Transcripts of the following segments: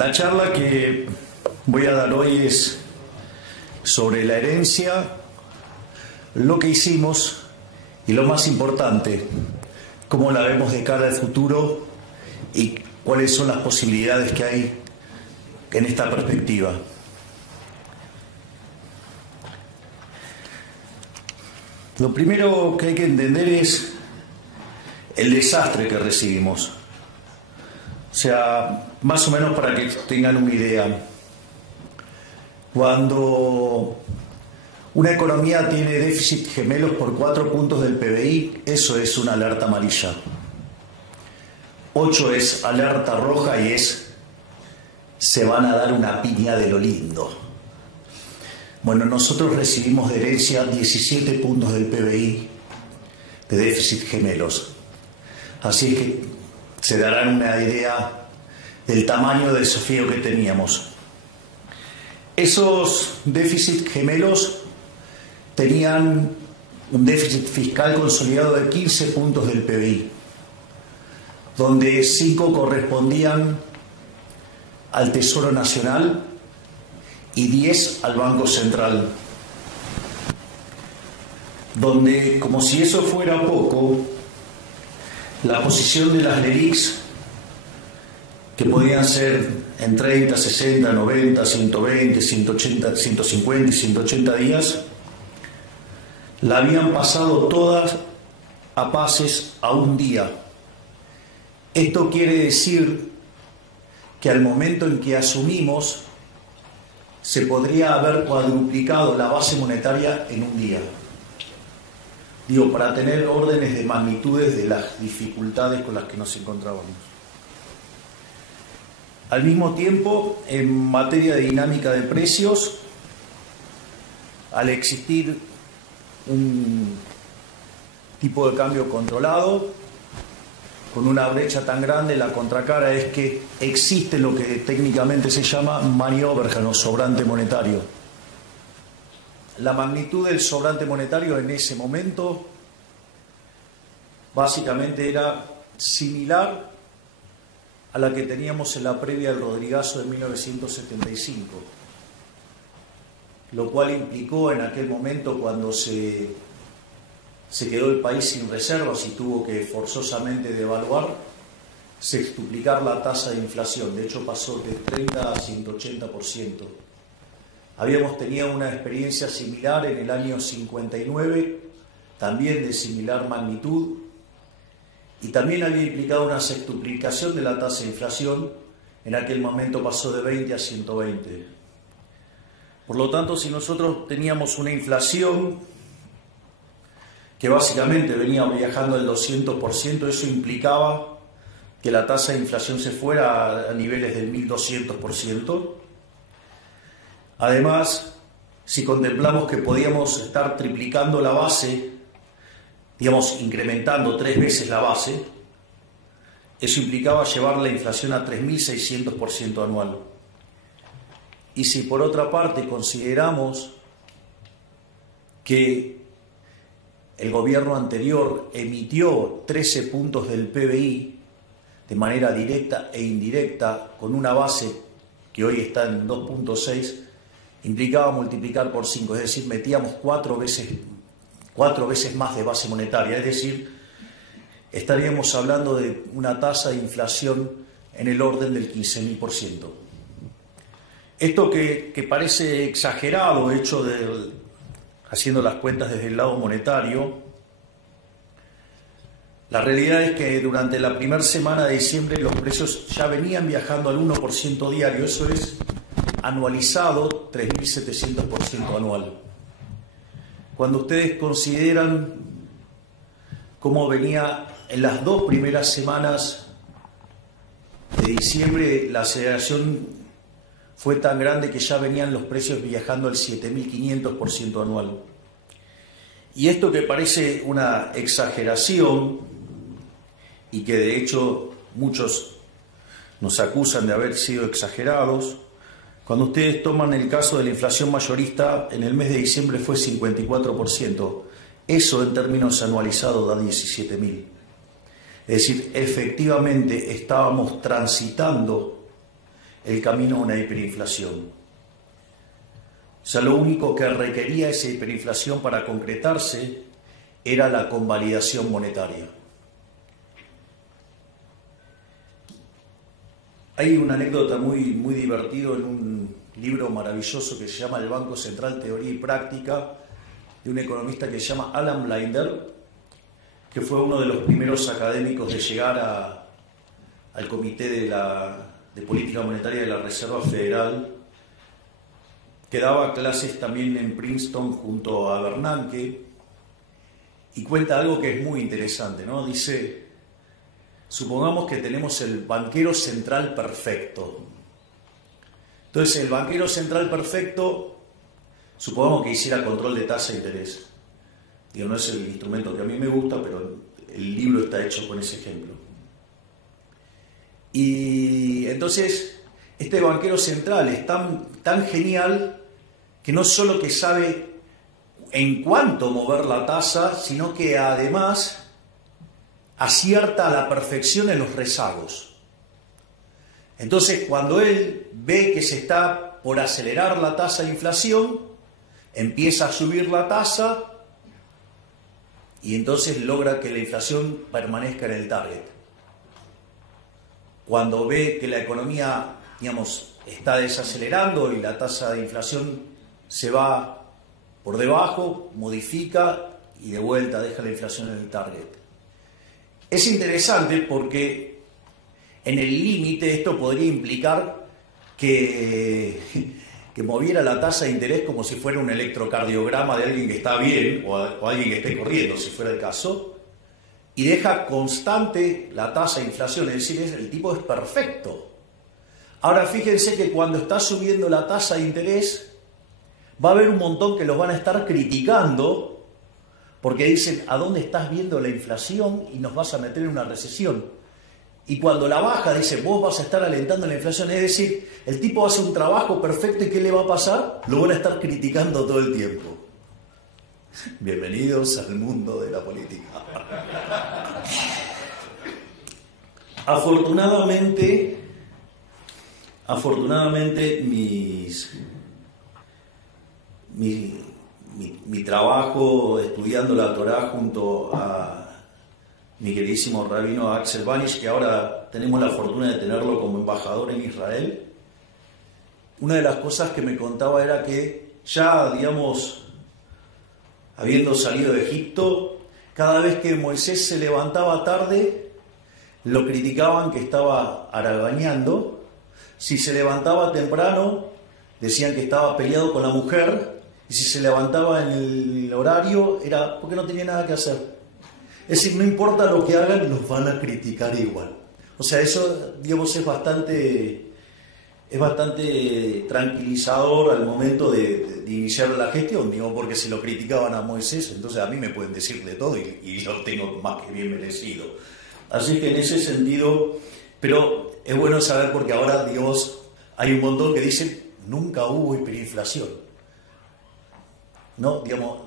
La charla que voy a dar hoy es sobre la herencia, lo que hicimos y lo más importante, cómo la vemos de cara al futuro y cuáles son las posibilidades que hay en esta perspectiva. Lo primero que hay que entender es el desastre que recibimos. O sea, más o menos para que tengan una idea. Cuando una economía tiene déficit gemelos por 4 puntos del PBI, eso es una alerta amarilla. 8 es alerta roja y se van a dar una piña de lo lindo. Bueno, nosotros recibimos de herencia 17 puntos del PBI de déficit gemelos. Así que se darán una idea del tamaño del desafío que teníamos. Esos déficit gemelos tenían un déficit fiscal consolidado de 15 puntos del PBI, donde 5 correspondían al Tesoro Nacional y 10 al Banco Central, donde, como si eso fuera poco, la posición de las LELIQs, que podían ser en 30, 60, 90, 120, 180, 150 y 180 días, la habían pasado todas a pases a un día. Esto quiere decir que al momento en que asumimos, se podría haber cuadruplicado la base monetaria en un día. Digo, para tener órdenes de magnitudes de las dificultades con las que nos encontrábamos. Al mismo tiempo, en materia de dinámica de precios, al existir un tipo de cambio controlado, con una brecha tan grande, la contracara es que existe lo que técnicamente se llama money overhang o sobrante monetario. La magnitud del sobrante monetario en ese momento básicamente era similar a la que teníamos en la previa del Rodrigazo de 1975, lo cual implicó en aquel momento, cuando se quedó el país sin reservas y tuvo que forzosamente devaluar, sextuplicar la tasa de inflación. De hecho, pasó de 30 a 180%. Habíamos tenido una experiencia similar en el año 59, también de similar magnitud, y también había implicado una sextuplicación de la tasa de inflación. En aquel momento pasó de 20 a 120. Por lo tanto, si nosotros teníamos una inflación que básicamente venía viajando el 200%, eso implicaba que la tasa de inflación se fuera a niveles del 1200%. Además, si contemplamos que podíamos estar triplicando la base, digamos, incrementando 3 veces la base, eso implicaba llevar la inflación a 3600% anual. Y si por otra parte consideramos que el gobierno anterior emitió 13 puntos del PBI de manera directa e indirecta, con una base que hoy está en 2.6, implicaba multiplicar por 5, es decir, metíamos 4 veces más de base monetaria, es decir, estaríamos hablando de una tasa de inflación en el orden del 15.000%. Esto que parece exagerado, hecho haciendo las cuentas desde el lado monetario, la realidad es que durante la primera semana de diciembre los precios ya venían viajando al 1% diario, eso es anualizado 3.700% anual. Cuando ustedes consideran cómo venía en las 2 primeras semanas de diciembre, la aceleración fue tan grande que ya venían los precios viajando al 7.500% anual. Y esto, que parece una exageración y que de hecho muchos nos acusan de haber sido exagerados, cuando ustedes toman el caso de la inflación mayorista, en el mes de diciembre fue 54%. Eso en términos anualizados da 17.000. Es decir, efectivamente estábamos transitando el camino a una hiperinflación. O sea, lo único que requería esa hiperinflación para concretarse era la convalidación monetaria. Hay una anécdota muy divertida en un libro maravilloso que se llama El Banco Central, Teoría y Práctica, de un economista que se llama Alan Blinder, que fue uno de los primeros académicos de llegar al Comité de Política Monetaria de la Reserva Federal, que daba clases también en Princeton junto a Bernanke, y cuenta algo que es muy interesante, ¿no? Dice, supongamos que tenemos el banquero central perfecto. Entonces, el banquero central perfecto, supongamos que hiciera control de tasa de interés. Digo, no es el instrumento que a mí me gusta, pero el libro está hecho con ese ejemplo. Y entonces, este banquero central es tan genial que no solo que sabe en cuánto mover la tasa, sino que además acierta a la perfección en los rezagos. Entonces, cuando él ve que se está por acelerar la tasa de inflación, empieza a subir la tasa y entonces logra que la inflación permanezca en el target. Cuando ve que la economía, digamos, está desacelerando y la tasa de inflación se va por debajo, modifica y de vuelta deja la inflación en el target. Es interesante porque en el límite esto podría implicar que moviera la tasa de interés como si fuera un electrocardiograma de alguien que está bien o alguien que esté corriendo, si fuera el caso, y deja constante la tasa de inflación, es decir, el tipo es perfecto. Ahora fíjense que cuando está subiendo la tasa de interés, va a haber un montón que los van a estar criticando porque dicen, ¿a dónde estás viendo la inflación y nos vas a meter en una recesión? Y cuando la baja, dice, vos vas a estar alentando la inflación. Es decir, el tipo hace un trabajo perfecto y ¿qué le va a pasar? Lo van a estar criticando todo el tiempo. Bienvenidos al mundo de la política. Afortunadamente mi trabajo estudiando la Torá junto a mi queridísimo rabino Axel Banish, que ahora tenemos la fortuna de tenerlo como embajador en Israel, una de las cosas que me contaba era que ya, digamos, habiendo salido de Egipto, cada vez que Moisés se levantaba tarde, lo criticaban que estaba haraganeando. Si se levantaba temprano, decían que estaba peleado con la mujer, y si se levantaba en el horario, era porque no tenía nada que hacer. Es decir, no importa lo que hagan, los van a criticar igual. O sea, eso, digamos, es bastante tranquilizador al momento de iniciar la gestión, digo, porque se lo criticaban a Moisés, entonces a mí me pueden decir de todo y yo tengo más que bien merecido. Así que en ese sentido, pero es bueno saber porque ahora, digamos, hay un montón que dicen, nunca hubo hiperinflación. ¿No? Digamos,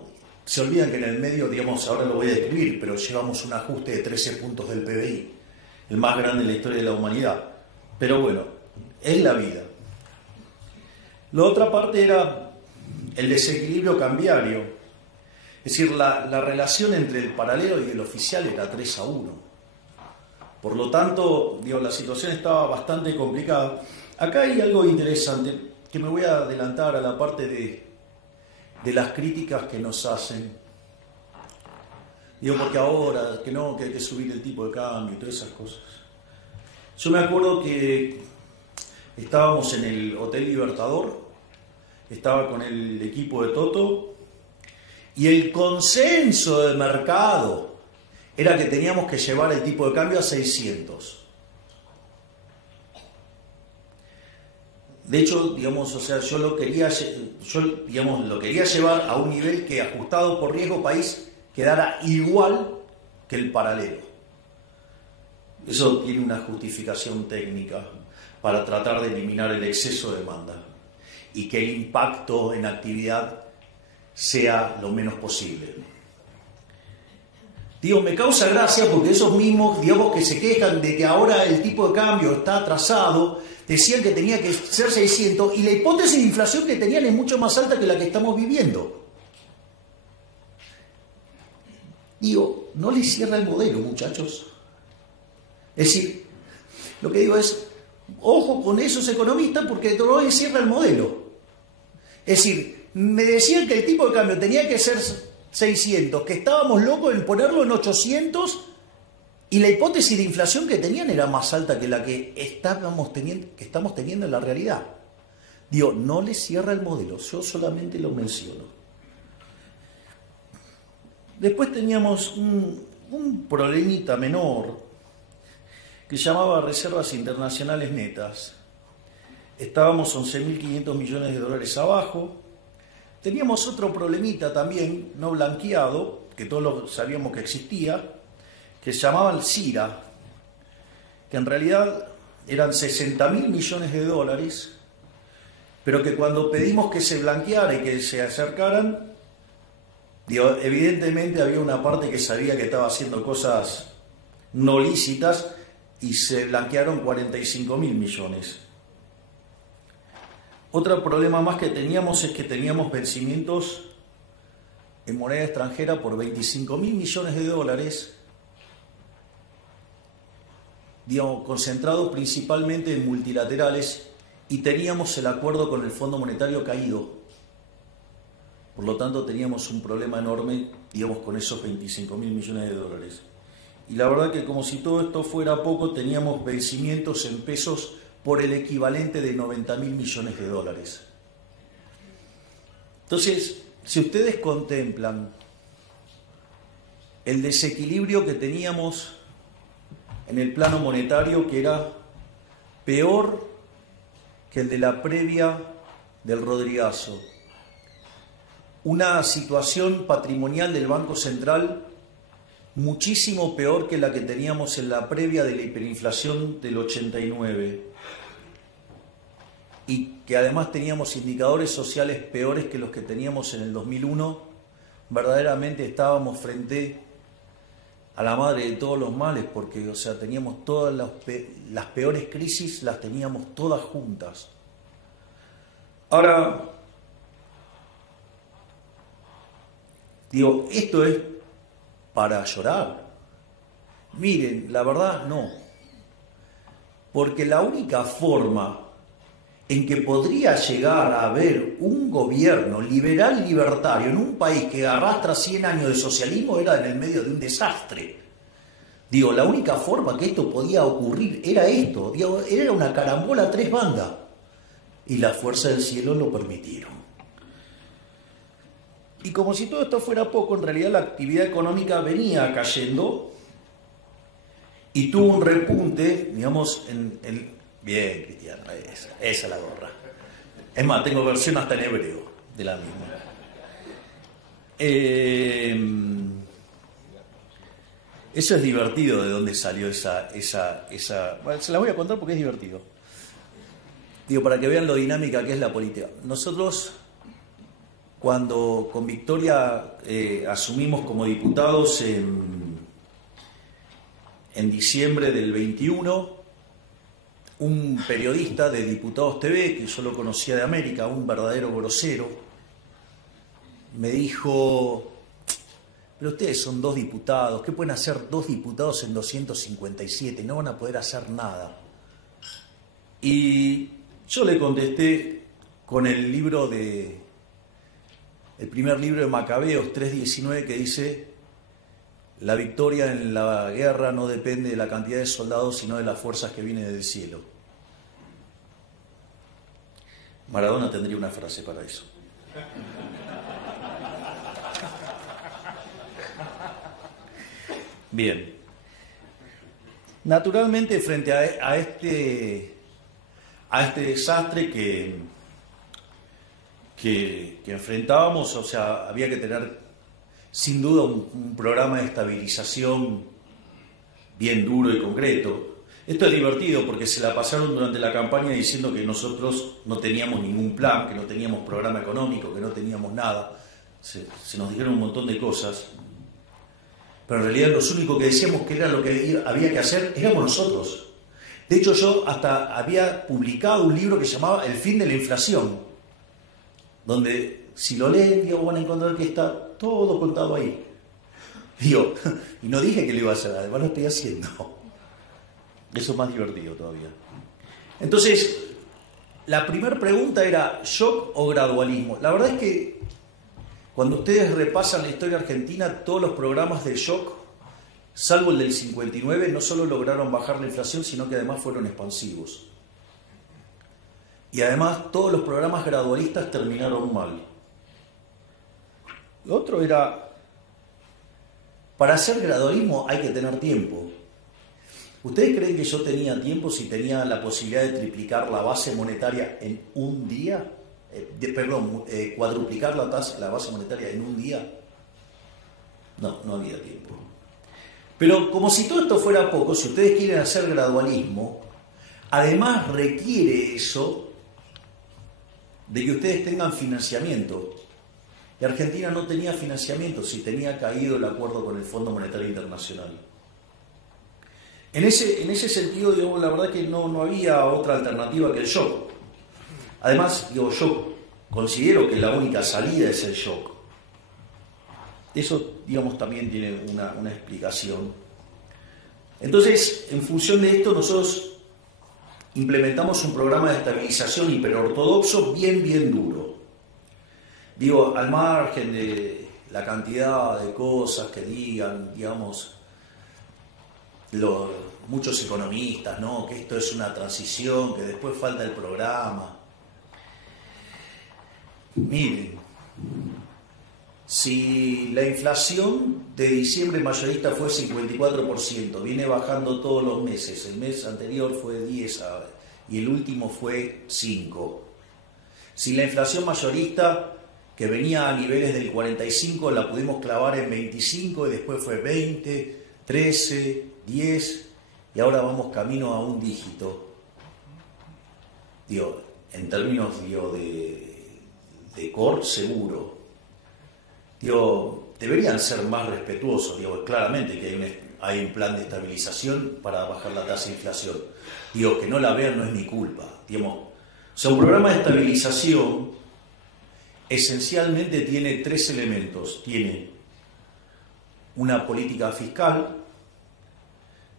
se olvidan que en el medio, digamos, ahora lo voy a describir, pero llevamos un ajuste de 13 puntos del PBI, el más grande en la historia de la humanidad. Pero bueno, es la vida. La otra parte era el desequilibrio cambiario. Es decir, la relación entre el paralelo y el oficial era 3-1. Por lo tanto, digo, la situación estaba bastante complicada. Acá hay algo interesante, que me voy a adelantar a la parte de las críticas que nos hacen. Digo, porque ahora, que hay que subir el tipo de cambio y todas esas cosas. Yo me acuerdo que estábamos en el Hotel Libertador, estaba con el equipo de Toto, y el consenso del mercado era que teníamos que llevar el tipo de cambio a 600. De hecho, digamos, o sea, yo lo quería llevar a un nivel que, ajustado por riesgo país, quedara igual que el paralelo. Eso tiene una justificación técnica para tratar de eliminar el exceso de demanda y que el impacto en actividad sea lo menos posible. Digo, me causa gracia porque esos mismos, digamos, que se quejan de que ahora el tipo de cambio está atrasado, decían que tenía que ser 600 y la hipótesis de inflación que tenían es mucho más alta que la que estamos viviendo. Digo, no les cierra el modelo, muchachos. Es decir, lo que digo es, ojo con esos economistas porque no les cierra el modelo. Es decir, me decían que el tipo de cambio tenía que ser 600, que estábamos locos en ponerlo en 800 y la hipótesis de inflación que tenían era más alta que la que estamos teniendo en la realidad. Digo, no les cierra el modelo, yo solamente lo menciono. Después teníamos un problemita menor que se llamaba reservas internacionales netas. Estábamos 11.500 millones de dólares abajo. Teníamos otro problemita también, no blanqueado, que todos sabíamos que existía, que se llamaba el CIRA, que en realidad eran 60.000 millones de dólares, pero que cuando pedimos que se blanqueara y que se acercaran, evidentemente había una parte que sabía que estaba haciendo cosas no lícitas y se blanquearon 45.000 millones. Otro problema más que teníamos es que teníamos vencimientos en moneda extranjera por 25.000 millones de dólares, concentrados principalmente en multilaterales, y teníamos el acuerdo con el Fondo Monetario caído. Por lo tanto, teníamos un problema enorme, con esos 25.000 millones de dólares. Y la verdad que como si todo esto fuera poco, teníamos vencimientos en pesos por el equivalente de 90.000 millones de dólares. Entonces, si ustedes contemplan el desequilibrio que teníamos en el plano monetario, que era peor que el de la previa del Rodrigazo, una situación patrimonial del Banco Central muchísimo peor que la que teníamos en la previa de la hiperinflación del 89, y que además teníamos indicadores sociales peores que los que teníamos en el 2001, verdaderamente estábamos frente a la madre de todos los males, porque teníamos todas las peores crisis, las teníamos todas juntas. Ahora, esto es para llorar. Miren, la verdad no. Porque la única forma en que podría llegar a haber un gobierno liberal libertario en un país que arrastra 100 años de socialismo era en el medio de un desastre. La única forma que esto podía ocurrir era esto. Era una carambola a tres bandas. Y las fuerzas del cielo lo permitieron. Y como si todo esto fuera poco, en realidad la actividad económica venía cayendo y tuvo un repunte, Bien, Cristiano, esa es la gorra. Es más, tengo versión hasta en hebreo de la misma. Eso es divertido, de dónde salió esa... Bueno, se la voy a contar porque es divertido. Para que vean lo dinámica que es la política. Nosotros, cuando con Victoria asumimos como diputados en diciembre del 21, un periodista de Diputados TV, que yo lo conocía de América, un verdadero grosero, me dijo: pero ustedes son 2 diputados, ¿qué pueden hacer 2 diputados en 257? No van a poder hacer nada. Y yo le contesté con el primer libro de Macabeos 3:19, que dice: la victoria en la guerra no depende de la cantidad de soldados, sino de las fuerzas que vienen del cielo. Maradona tendría una frase para eso. Bien. Naturalmente, frente a este desastre que enfrentábamos, había que tener sin duda un programa de estabilización bien duro y concreto. Esto es divertido porque se la pasaron durante la campaña diciendo que nosotros no teníamos ningún plan, que no teníamos programa económico, que no teníamos nada. Se nos dijeron un montón de cosas. Pero en realidad los únicos que decíamos que era lo que había que hacer éramos nosotros. De hecho, yo hasta había publicado un libro que se llamaba El fin de la inflación, donde si lo leen, digo, van a encontrar que está todo contado ahí. Digo, y no dije que lo iba a hacer, además lo estoy haciendo. Eso es más divertido todavía. Entonces, la primera pregunta era, ¿shock o gradualismo? La verdad es que cuando ustedes repasan la historia argentina, todos los programas de shock, salvo el del 59, no solo lograron bajar la inflación, sino que además fueron expansivos. Y además todos los programas gradualistas terminaron mal. Lo otro era, para hacer gradualismo hay que tener tiempo. ¿Ustedes creen que yo tenía tiempo si tenía la posibilidad de triplicar la base monetaria en un día? Cuadruplicar la base monetaria en un día. No, no había tiempo. Pero como si todo esto fuera poco, si ustedes quieren hacer gradualismo, además requiere eso de que ustedes tengan financiamiento. Y Argentina no tenía financiamiento si tenía caído el acuerdo con el Fondo Monetario Internacional. En ese sentido, digamos, la verdad que no había otra alternativa que el shock. Además, yo considero que la única salida es el shock. Eso, digamos, también tiene una explicación. Entonces, en función de esto, nosotros implementamos un programa de estabilización hiperortodoxo bien duro. Digo, al margen de la cantidad de cosas que digan, digamos, muchos economistas, ¿no? Que esto es una transición, que después falta el programa. Miren, si la inflación de diciembre mayorista fue 54%, viene bajando todos los meses, el mes anterior fue 10 y el último fue 5. Si la inflación mayorista, que venía a niveles del 45, la pudimos clavar en 25 y después fue 20, 13, 10 y ahora vamos camino a un dígito. Digo, en términos de core seguro. Digo, deberían ser más respetuosos. Digo, claramente que hay un plan de estabilización para bajar la tasa de inflación. Digo, que no la vean no es mi culpa. Digamos, o sea, un programa de estabilización esencialmente tiene 3 elementos. Tiene una política fiscal.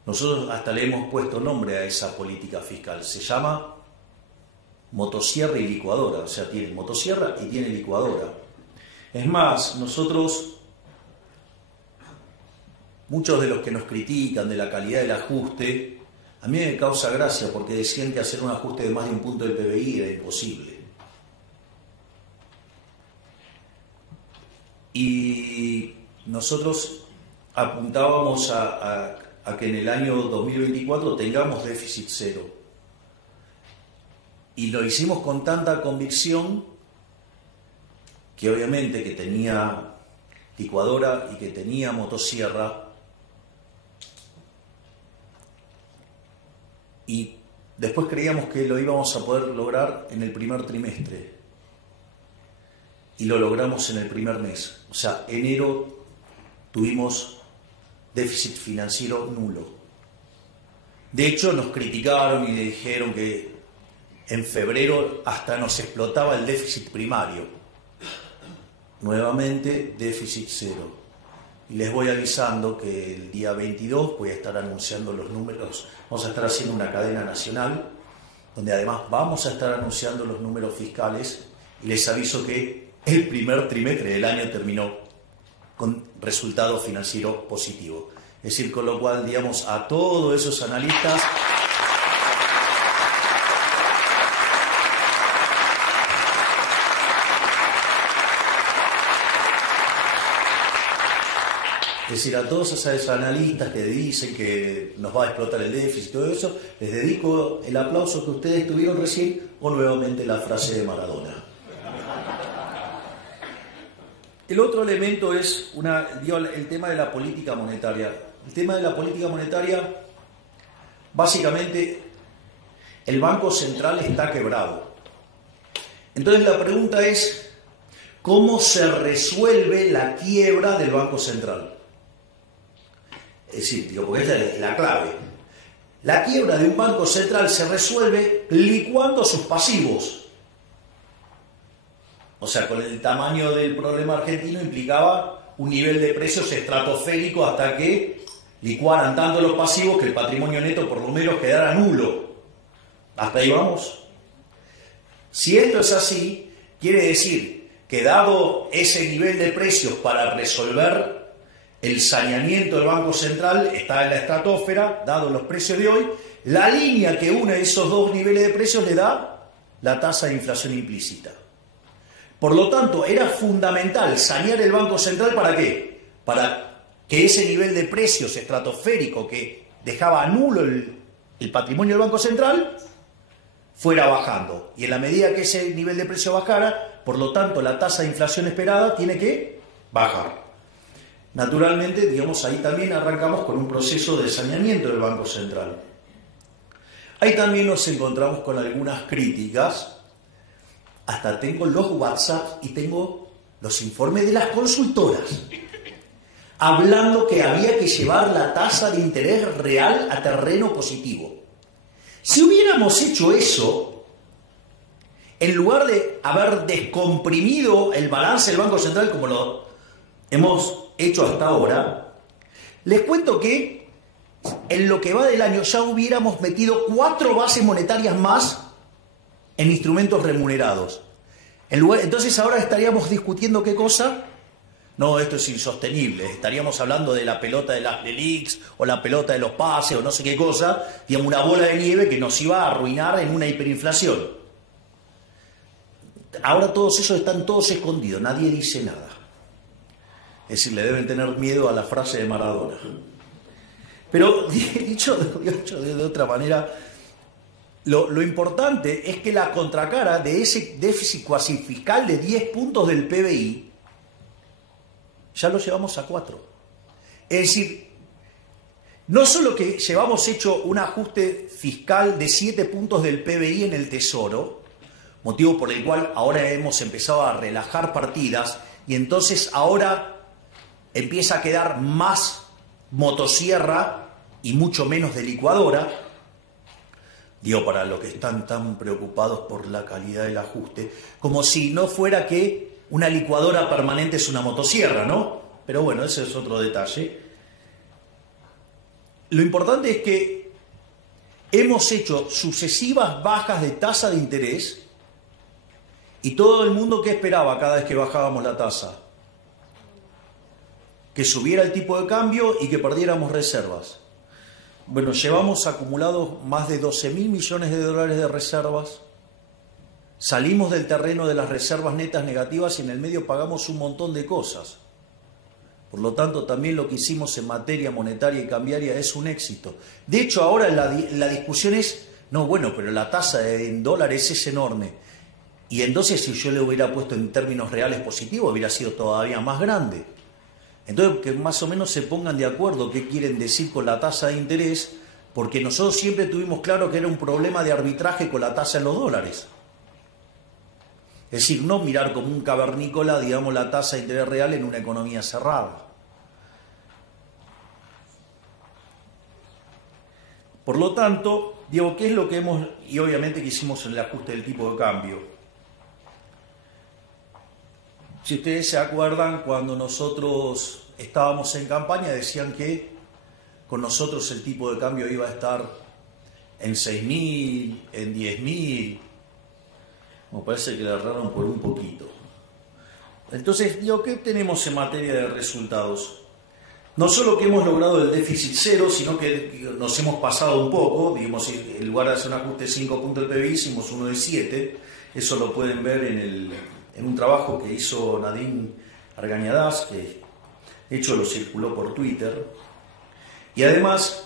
Nosotros hasta le hemos puesto nombre a esa política fiscal. Se llama motosierra y licuadora. O sea, tiene motosierra y tiene licuadora. Es más, muchos de los que nos critican de la calidad del ajuste, a mí me causa gracia porque decían que hacer un ajuste de más de un punto del PBI era imposible. Y nosotros apuntábamos a que en el año 2024 tengamos déficit cero. Y lo hicimos con tanta convicción que obviamente que tenía licuadora y que tenía motosierra. Y después creíamos que lo íbamos a poder lograr en el primer trimestre. Y lo logramos en el primer mes. O sea, enero tuvimos déficit financiero nulo. De hecho, nos criticaron y dijeron que en febrero hasta nos explotaba el déficit primario. Nuevamente, déficit cero. Y les voy avisando que el día 22 voy a estar anunciando los números. Vamos a estar haciendo una cadena nacional, donde además vamos a estar anunciando los números fiscales. Y les aviso que el primer trimestre del año terminó con resultado financiero positivo. Es decir, con lo cual, digamos, a todos esos analistas es decir, a todos esos analistas que dicen que nos va a explotar el déficit y todo eso, les dedico el aplauso que ustedes tuvieron recién o nuevamente la frase de Maradona. El otro elemento es el tema de la política monetaria. El tema de la política monetaria, básicamente, el Banco Central está quebrado. Entonces la pregunta es, ¿cómo se resuelve la quiebra del Banco Central? Es decir, porque esta es la clave. La quiebra de un banco central se resuelve licuando sus pasivos. O sea, con el tamaño del problema argentino implicaba un nivel de precios estratosférico hasta que licuaran tanto los pasivos que el patrimonio neto por lo menos quedara nulo. ¿Hasta ahí vamos? Si esto es así, quiere decir que dado ese nivel de precios para resolver el saneamiento del Banco Central está en la estratosfera, dado los precios de hoy, la línea que une esos dos niveles de precios le da la tasa de inflación implícita. Por lo tanto, era fundamental sanear el Banco Central, ¿para qué? Para que ese nivel de precios estratosférico que dejaba nulo el patrimonio del Banco Central fuera bajando. Y en la medida que ese nivel de precio bajara, por lo tanto, la tasa de inflación esperada tiene que bajar. Naturalmente, digamos, ahí también arrancamos con un proceso de saneamiento del Banco Central. Ahí también nos encontramos con algunas críticas. Hasta tengo los WhatsApp y tengo los informes de las consultoras hablando que había que llevar la tasa de interés real a terreno positivo. Si hubiéramos hecho eso, en lugar de haber descomprimido el balance del Banco Central como lo hemos hecho hasta ahora, les cuento que en lo que va del año ya hubiéramos metido 4 bases monetarias más en instrumentos remunerados. Entonces ahora estaríamos discutiendo qué cosa. No, esto es insostenible. Estaríamos hablando de la pelota de las LELIQs o la pelota de los pases o no sé qué cosa, digamos, una bola de nieve que nos iba a arruinar en una hiperinflación. Ahora todos esos están todos escondidos, nadie dice nada. Es decir, le deben tener miedo a la frase de Maradona. Pero dicho de otra manera, lo importante es que la contracara de ese déficit cuasi fiscal de 10 puntos del PBI ya lo llevamos a 4. Es decir, no solo que llevamos hecho un ajuste fiscal de 7 puntos del PBI en el Tesoro, motivo por el cual ahora hemos empezado a relajar partidas y entonces ahora empieza a quedar más motosierra y mucho menos de licuadora. Digo, para los que están tan preocupados por la calidad del ajuste, como si no fuera que una licuadora permanente es una motosierra, ¿no? Pero bueno, ese es otro detalle. Lo importante es que hemos hecho sucesivas bajas de tasa de interés y todo el mundo, ¿qué esperaba cada vez que bajábamos la tasa? Que subiera el tipo de cambio y que perdiéramos reservas. Bueno, llevamos acumulados más de 12.000 millones de dólares de reservas. Salimos del terreno de las reservas netas negativas y en el medio pagamos un montón de cosas. Por lo tanto, también lo que hicimos en materia monetaria y cambiaria es un éxito. De hecho, ahora la discusión es, no, bueno, pero la tasa en dólares es enorme. Y entonces, si yo le hubiera puesto en términos reales positivos, hubiera sido todavía más grande. Entonces, que más o menos se pongan de acuerdo qué quieren decir con la tasa de interés, porque nosotros siempre tuvimos claro que era un problema de arbitraje con la tasa en los dólares. Es decir, no mirar como un cavernícola, digamos, la tasa de interés real en una economía cerrada. Por lo tanto, digo, ¿qué es lo que hemos, y obviamente que hicimos en el ajuste del tipo de cambio? Si ustedes se acuerdan, cuando nosotros estábamos en campaña, decían que con nosotros el tipo de cambio iba a estar en 6.000, en 10.000. Me parece que le erraron por un poquito. Entonces, digo, ¿qué tenemos en materia de resultados? No solo que hemos logrado el déficit cero, sino que nos hemos pasado un poco. Digamos, en lugar de hacer un ajuste de 5 puntos del PBI, hicimos uno de 7. Eso lo pueden ver en un trabajo que hizo Nadine Argañadás, que de hecho lo circuló por Twitter. Y además,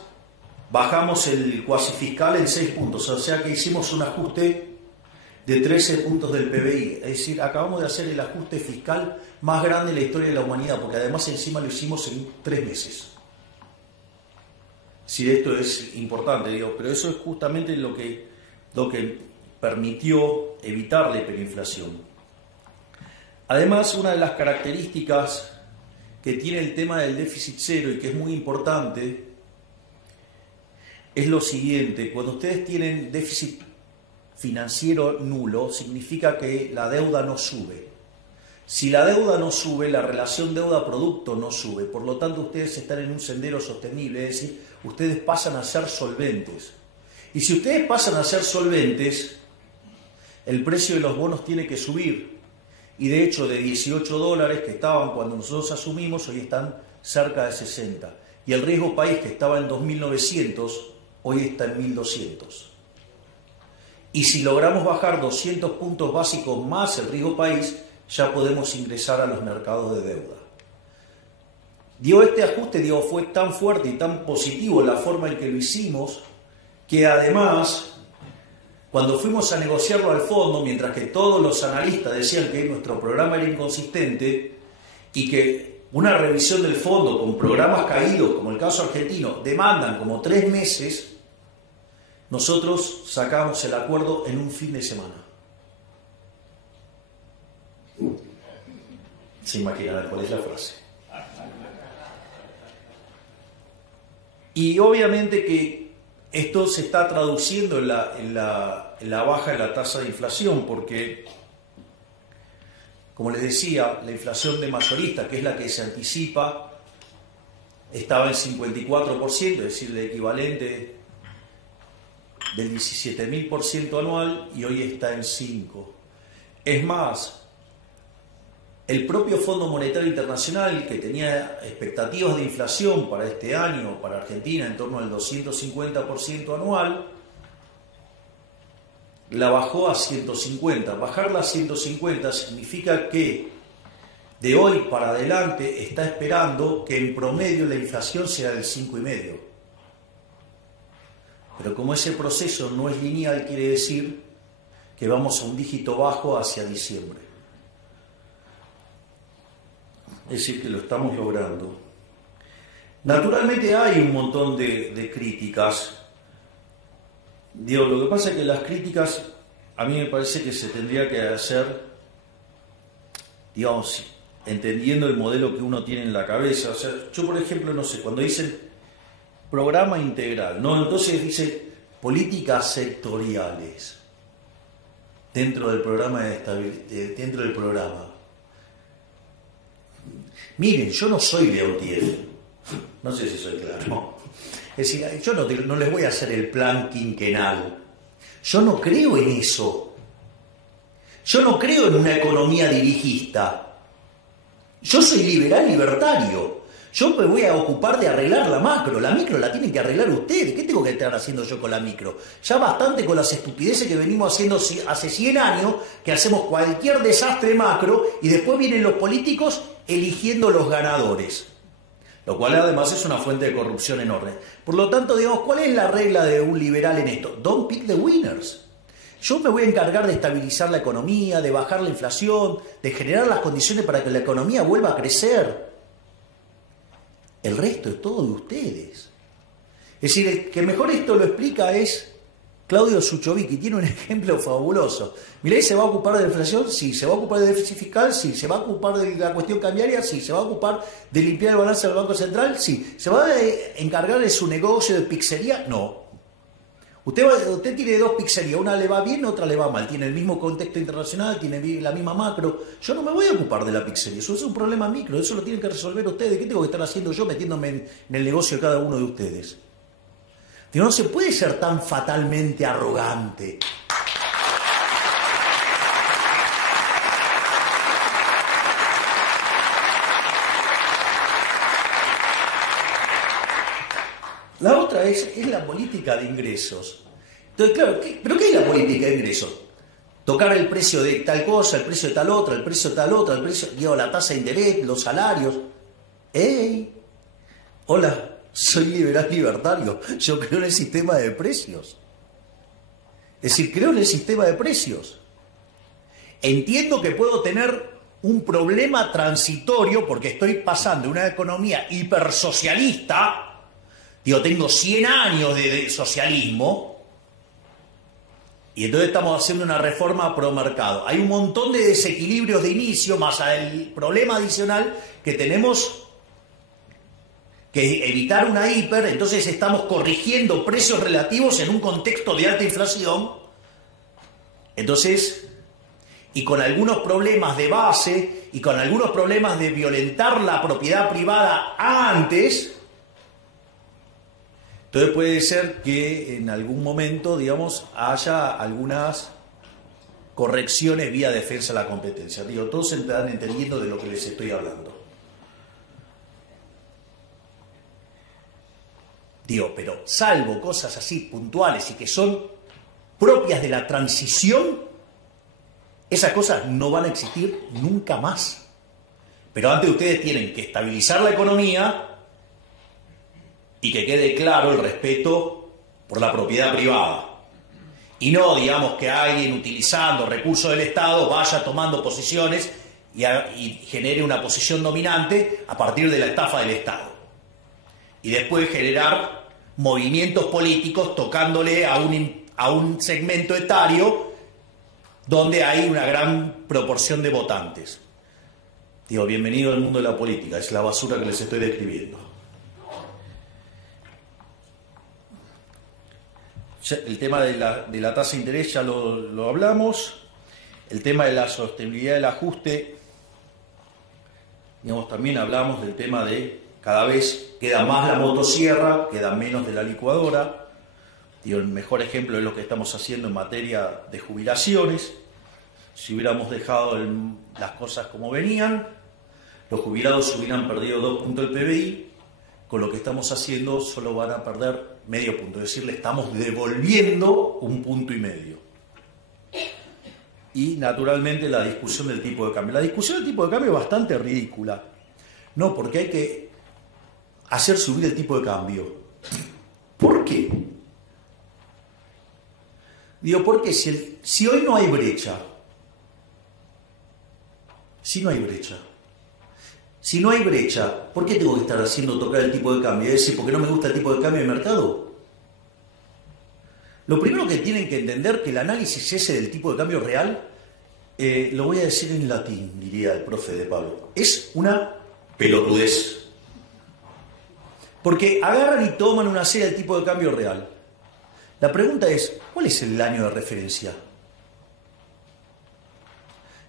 bajamos el cuasi fiscal en 6 puntos. O sea que hicimos un ajuste de 13 puntos del PBI, es decir, acabamos de hacer el ajuste fiscal más grande en la historia de la humanidad, porque además encima lo hicimos en 3 meses. Sí, esto es importante, digo, pero eso es justamente lo que permitió evitar la hiperinflación. Además, una de las características que tiene el tema del déficit cero y que es muy importante es lo siguiente: cuando ustedes tienen déficit financiero nulo, significa que la deuda no sube. Si la deuda no sube, la relación deuda-producto no sube. Por lo tanto, ustedes están en un sendero sostenible, es decir, ustedes pasan a ser solventes. Y si ustedes pasan a ser solventes, el precio de los bonos tiene que subir. Y de hecho, de $18 que estaban cuando nosotros asumimos, hoy están cerca de 60. Y el riesgo país, que estaba en 2.900, hoy está en 1.200. Y si logramos bajar 200 puntos básicos más el riesgo país, ya podemos ingresar a los mercados de deuda. Este ajuste fue tan fuerte y tan positivo la forma en que lo hicimos, que además, cuando fuimos a negociarlo al fondo, mientras que todos los analistas decían que nuestro programa era inconsistente y que una revisión del fondo con programas caídos, como el caso argentino, demandan como 3 meses, nosotros sacamos el acuerdo en un fin de semana. Se imaginarán cuál es la frase. Y obviamente que esto se está traduciendo en la baja de la tasa de inflación, porque, como les decía, la inflación de mayorista, que es la que se anticipa, estaba en 54%, es decir, el equivalente del 17.000% anual, y hoy está en 5%. Es más, el propio Fondo Monetario Internacional, que tenía expectativas de inflación para este año, para Argentina, en torno al 250% anual, la bajó a 150. Bajarla a 150 significa que de hoy para adelante está esperando que en promedio la inflación sea del 5,5. Pero como ese proceso no es lineal, quiere decir que vamos a un dígito bajo hacia diciembre. Es decir, que lo estamos logrando. Naturalmente hay un montón de críticas. Lo que pasa es que las críticas, a mí me parece que se tendría que hacer, digamos, entendiendo el modelo que uno tiene en la cabeza. O sea, yo, por ejemplo, no sé, cuando dicen programa integral, ¿no? Entonces dice políticas sectoriales dentro del programa dentro del programa. Miren, yo no soy Leontiev, no sé si soy claro. Es decir, yo no les voy a hacer el plan quinquenal. Yo no creo en eso. Yo no creo en una economía dirigista. Yo soy liberal libertario. Yo me voy a ocupar de arreglar la macro. La micro la tienen que arreglar ustedes. ¿Qué tengo que estar haciendo yo con la micro? Ya bastante con las estupideces que venimos haciendo hace 100 años, que hacemos cualquier desastre macro y después vienen los políticos eligiendo los ganadores. Lo cual además es una fuente de corrupción enorme. Por lo tanto, digamos, ¿cuál es la regla de un liberal en esto? Don't pick the winners. Yo me voy a encargar de estabilizar la economía, de bajar la inflación, de generar las condiciones para que la economía vuelva a crecer. El resto es todo de ustedes. Es decir, el que mejor esto lo explica es Claudio Suchovicki. Tiene un ejemplo fabuloso. Milei se va a ocupar de la inflación, sí. Se va a ocupar del déficit fiscal, sí. Se va a ocupar de la cuestión cambiaria, sí. Se va a ocupar de limpiar el balance del Banco Central, sí. ¿Se va a encargar de su negocio de pizzería? No. Usted tiene 2 pizzerías, una le va bien, otra le va mal. Tiene el mismo contexto internacional, tiene la misma macro. Yo no me voy a ocupar de la pizzería, eso es un problema micro, eso lo tienen que resolver ustedes. ¿Qué tengo que estar haciendo yo metiéndome en el negocio de cada uno de ustedes? No se puede ser tan fatalmente arrogante. La otra es la política de ingresos. Entonces, claro, ¿pero qué es la política de ingresos? Tocar el precio de tal cosa, el precio de tal otra, el precio de tal otra, el precio, la tasa de interés, los salarios. ¡Ey! Hola, soy liberal libertario. Yo creo en el sistema de precios. Es decir, creo en el sistema de precios. Entiendo que puedo tener un problema transitorio porque estoy pasando de una economía hipersocialista. Tengo 100 años de socialismo y entonces estamos haciendo una reforma pro mercado. Hay un montón de desequilibrios de inicio, más el problema adicional que tenemos que evitar una hiper, entonces estamos corrigiendo precios relativos en un contexto de alta inflación, entonces, y con algunos problemas de base, y con algunos problemas de violentar la propiedad privada antes, entonces puede ser que en algún momento, digamos, haya algunas correcciones vía defensa de la competencia. Digo, todos se están entendiendo de lo que les estoy hablando. Digo, pero salvo cosas así puntuales y que son propias de la transición, esas cosas no van a existir nunca más. Pero antes ustedes tienen que estabilizar la economía y que quede claro el respeto por la propiedad privada. Y no, digamos, que alguien utilizando recursos del Estado vaya tomando posiciones y genere una posición dominante a partir de la estafa del Estado. Y después generar movimientos políticos tocándole a un segmento etario donde hay una gran proporción de votantes. Digo, bienvenido al mundo de la política, es la basura que les estoy describiendo. El tema de la tasa de interés ya lo hablamos. El tema de la sostenibilidad del ajuste, digamos, también hablamos del tema de cada vez queda más la motosierra, queda menos de la licuadora. Digo, el mejor ejemplo es lo que estamos haciendo en materia de jubilaciones. Si hubiéramos dejado las cosas como venían, los jubilados hubieran perdido 2 puntos del PBI. Con lo que estamos haciendo solo van a perder medio punto, es decir, le estamos devolviendo 1,5 puntos. Y naturalmente la discusión del tipo de cambio. La discusión del tipo de cambio es bastante ridícula. No, porque hay que hacer subir el tipo de cambio. ¿Por qué? Digo, porque si hoy no hay brecha, si no hay brecha, ¿por qué tengo que estar haciendo tocar el tipo de cambio? Es decir, ¿porque no me gusta el tipo de cambio de mercado? Lo primero que tienen que entender que el análisis ese del tipo de cambio real, lo voy a decir en latín, diría el profe de Pablo, es una pelotudez. Porque agarran y toman una serie del tipo de cambio real. La pregunta es, ¿cuál es el año de referencia?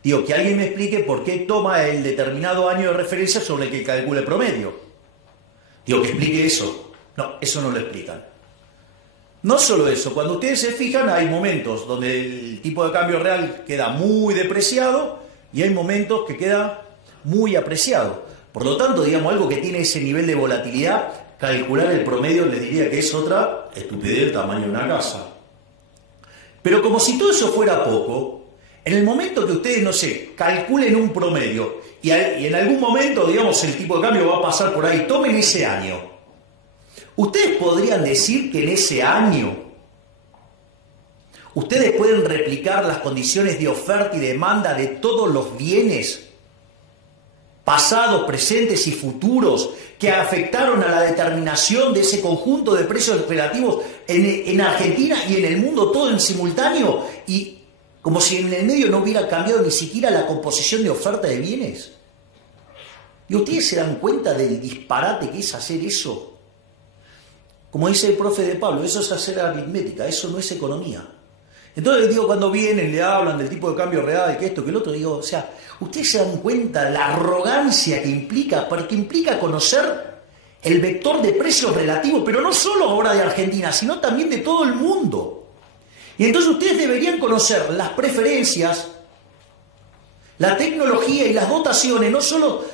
Digo, que alguien me explique por qué toma el determinado año de referencia sobre el que calcula el promedio. Digo, que explique eso. No, eso no lo explican. No solo eso, cuando ustedes se fijan hay momentos donde el tipo de cambio real queda muy depreciado y hay momentos que queda muy apreciado. Por lo tanto, digamos, algo que tiene ese nivel de volatilidad, calcular el promedio les diría que es otra estupidez del tamaño de una casa. Pero como si todo eso fuera poco, en el momento que ustedes, no sé, calculen un promedio y en algún momento, digamos, el tipo de cambio va a pasar por ahí, tomen ese año. Ustedes podrían decir que en ese año ustedes pueden replicar las condiciones de oferta y demanda de todos los bienes pasados, presentes y futuros que afectaron a la determinación de ese conjunto de precios relativos en Argentina y en el mundo todo en simultáneo, y como si en el medio no hubiera cambiado ni siquiera la composición de oferta de bienes. ¿Y ustedes se dan cuenta del disparate que es hacer eso? Como dice el profe de Pablo, eso es hacer aritmética, eso no es economía. Entonces digo, cuando vienen, le hablan del tipo de cambio real, que esto, que el otro, digo, o sea, ustedes se dan cuenta de la arrogancia que implica, porque implica conocer el vector de precios relativos, pero no solo ahora de Argentina, sino también de todo el mundo. Y entonces ustedes deberían conocer las preferencias, la tecnología y las dotaciones, no solo,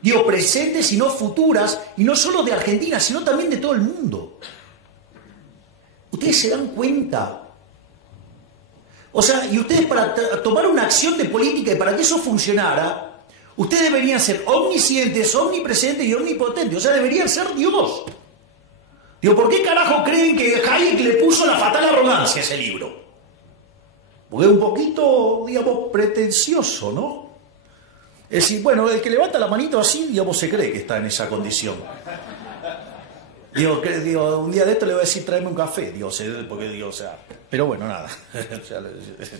digo, presentes, sino futuras, y no solo de Argentina, sino también de todo el mundo. Ustedes se dan cuenta. O sea, y ustedes para tomar una acción de política y para que eso funcionara, ustedes deberían ser omniscientes, omnipresentes y omnipotentes. O sea, deberían ser Dios. Digo, ¿por qué carajo creen que Hayek le puso La fatal arrogancia a ese libro? Porque es un poquito, digamos, pretencioso, ¿no? Es decir, bueno, el que levanta la manito así, digamos, se cree que está en esa condición. Digo, un día de esto le voy a decir, tráeme un café, digo, porque digo, o sea, pero bueno, nada,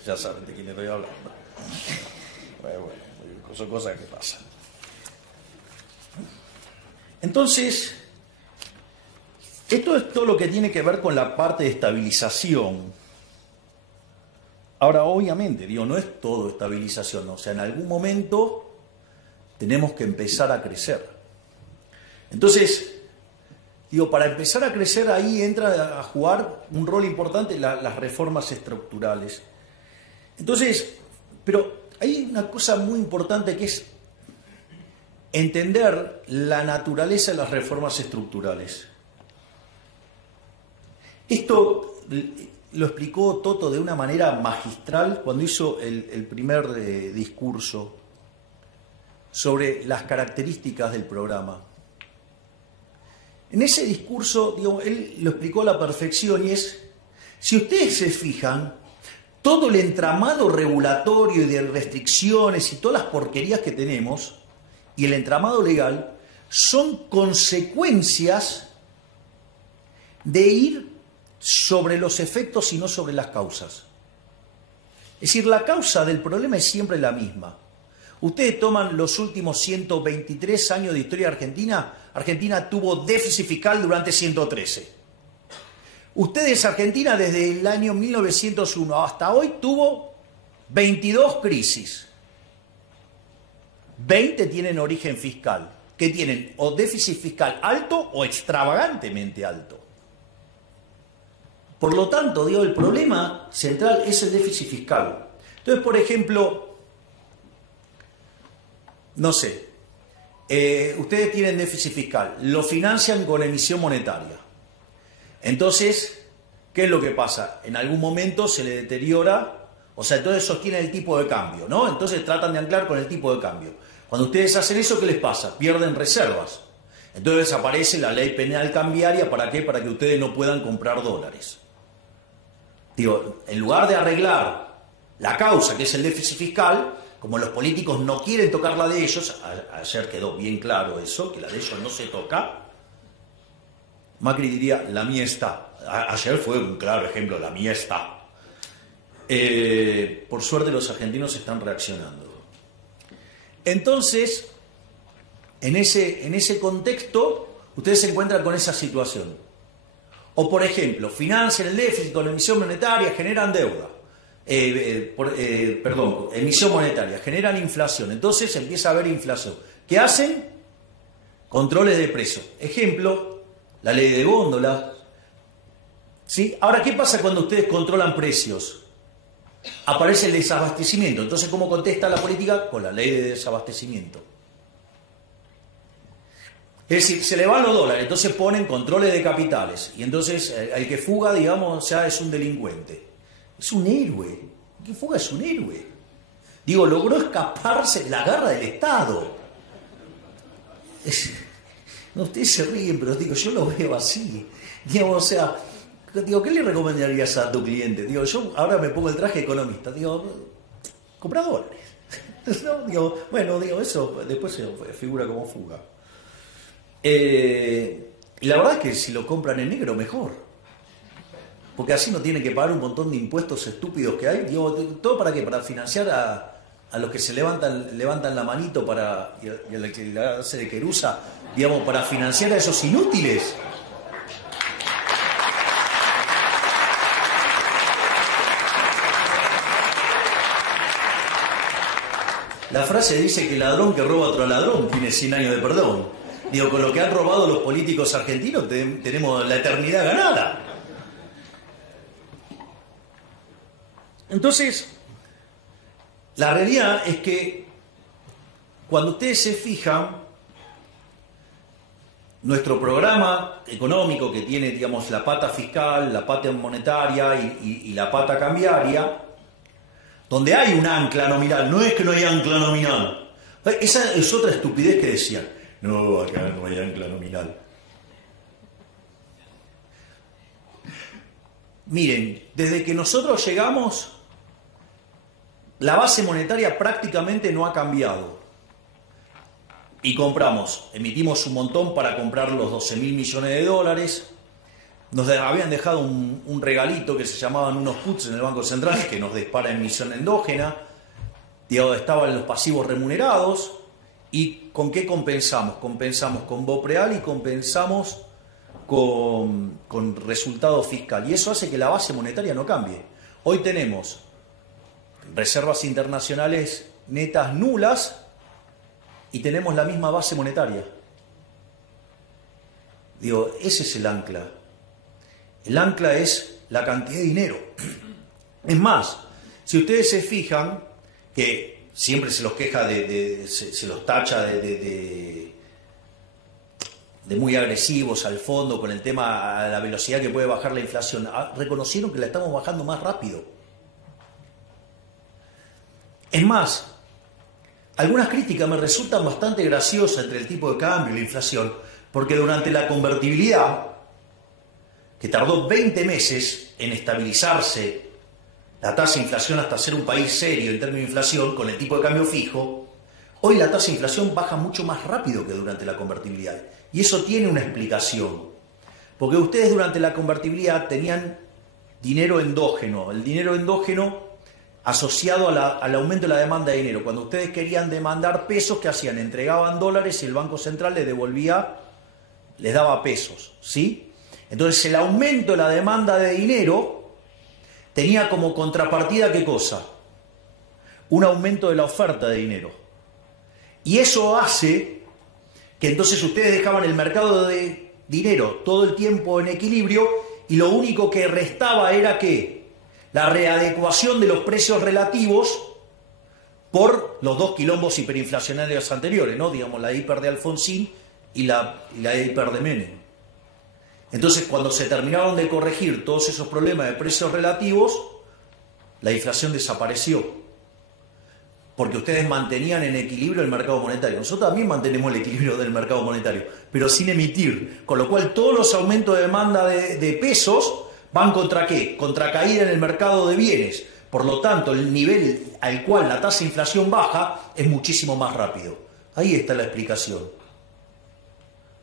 ya saben de quién estoy hablando. Bueno, son cosas que pasan. Entonces, Esto es todo lo que tiene que ver con la parte de estabilización. Ahora, obviamente, digo, no es todo estabilización, o sea, en algún momento tenemos que empezar a crecer. Entonces, digo, para empezar a crecer ahí entra a jugar un rol importante las reformas estructurales. Entonces, pero hay una cosa muy importante que es entender la naturaleza de las reformas estructurales. Esto lo explicó Toto de una manera magistral cuando hizo el primer discurso sobre las características del programa. En ese discurso, digo, él lo explicó a la perfección y es, si ustedes se fijan, todo el entramado regulatorio y de restricciones y todas las porquerías que tenemos y el entramado legal son consecuencias de ir sobre los efectos y no sobre las causas. Es decir, la causa del problema es siempre la misma. Ustedes toman los últimos 123 años de historia argentina, Argentina tuvo déficit fiscal durante 113. Ustedes, Argentina, desde el año 1901 hasta hoy tuvo 22 crisis. 20 tienen origen fiscal, que tienen o déficit fiscal alto o extravagantemente alto. Por lo tanto, digo, el problema central es el déficit fiscal. Entonces, por ejemplo, no sé, ustedes tienen déficit fiscal, lo financian con emisión monetaria. Entonces, ¿qué es lo que pasa? En algún momento se le deteriora, o sea, entonces sostienen el tipo de cambio, ¿no? Entonces tratan de anclar con el tipo de cambio. Cuando ustedes hacen eso, ¿qué les pasa? Pierden reservas. Entonces aparece la ley penal cambiaria, ¿para qué? Para que ustedes no puedan comprar dólares. Digo, en lugar de arreglar la causa, que es el déficit fiscal, como los políticos no quieren tocar la de ellos, ayer quedó bien claro eso, que la de ellos no se toca, Macri diría, la mía está. Ayer fue un claro ejemplo, la mía está. Por suerte los argentinos están reaccionando. Entonces, en ese contexto, ustedes se encuentran con esa situación. O, por ejemplo, financian el déficit con la emisión monetaria, generan deuda. Emisión monetaria, generan inflación. Entonces empieza a haber inflación. ¿Qué hacen? Controles de precios. Ejemplo, la ley de góndola. ¿Sí? Ahora, ¿qué pasa cuando ustedes controlan precios? Aparece el desabastecimiento. Entonces, ¿cómo contesta la política? Con la ley de desabastecimiento. Es decir, se le van los dólares, entonces ponen controles de capitales. Y entonces el que fuga, digamos, ya es un delincuente. Es un héroe. El que fuga es un héroe. Digo, logró escaparse de la garra del Estado. No, ustedes se ríen, pero digo, yo lo veo así. Digamos, o sea, digo, ¿qué le recomendarías a tu cliente? Digo, yo ahora me pongo el traje de economista. Digo, compra dólares. ¿No? Digo, bueno, digo, eso después se figura como fuga. Y la verdad es que si lo compran en negro, mejor. Porque así no tienen que pagar un montón de impuestos estúpidos que hay. Digo, ¿todo para qué? Para financiar a los que se levantan la manito y a la que le hace de querusa, digamos, para financiar a esos inútiles. La frase dice que el ladrón que roba a otro ladrón tiene 100 años de perdón. Digo, con lo que han robado los políticos argentinos tenemos la eternidad ganada. Entonces, la realidad es que cuando ustedes se fijan, nuestro programa económico que tiene, digamos, la pata fiscal, la pata monetaria y la pata cambiaria, donde hay un ancla nominal, no es que no hay ancla nominal. Esa es otra estupidez que decían. No, acá no hay ancla nominal. Miren, desde que nosotros llegamos, la base monetaria prácticamente no ha cambiado. Y emitimos un montón para comprar los 12.000 millones de dólares. Nos habían dejado un regalito que se llamaban unos puts en el Banco Central que nos dispara emisión endógena. Estaban los pasivos remunerados. ¿Y con qué compensamos? Compensamos con BOPREAL y compensamos con resultado fiscal. Y eso hace que la base monetaria no cambie. Hoy tenemos reservas internacionales netas nulas y tenemos la misma base monetaria. Digo, ese es el ancla. El ancla es la cantidad de dinero. Es más, si ustedes se fijan, que siempre se los queja se los tacha de muy agresivos al fondo con el tema a la velocidad que puede bajar la inflación, reconocieron que la estamos bajando más rápido. Es más, algunas críticas me resultan bastante graciosas entre el tipo de cambio y la inflación, porque durante la convertibilidad, que tardó 20 meses en estabilizarse la tasa de inflación hasta ser un país serio en términos de inflación, con el tipo de cambio fijo, hoy la tasa de inflación baja mucho más rápido que durante la convertibilidad. Y eso tiene una explicación. Porque ustedes durante la convertibilidad tenían dinero endógeno. El dinero endógeno asociado al aumento de la demanda de dinero. Cuando ustedes querían demandar pesos, ¿qué hacían? Entregaban dólares y el Banco Central les devolvía, les daba pesos, ¿sí? Entonces el aumento de la demanda de dinero tenía como contrapartida, ¿qué cosa? Un aumento de la oferta de dinero. Y eso hace que entonces ustedes dejaban el mercado de dinero todo el tiempo en equilibrio y lo único que restaba era ¿qué? La readecuación de los precios relativos por los dos quilombos hiperinflacionarios anteriores, ¿no? Digamos, la hiper de Alfonsín y la hiper de Menem. Entonces, cuando se terminaron de corregir todos esos problemas de precios relativos, la inflación desapareció. Porque ustedes mantenían en equilibrio el mercado monetario. Nosotros también mantenemos el equilibrio del mercado monetario, pero sin emitir. Con lo cual, todos los aumentos de demanda de pesos van contra ¿qué? Contra caída en el mercado de bienes. Por lo tanto, el nivel al cual la tasa de inflación baja es muchísimo más rápido. Ahí está la explicación.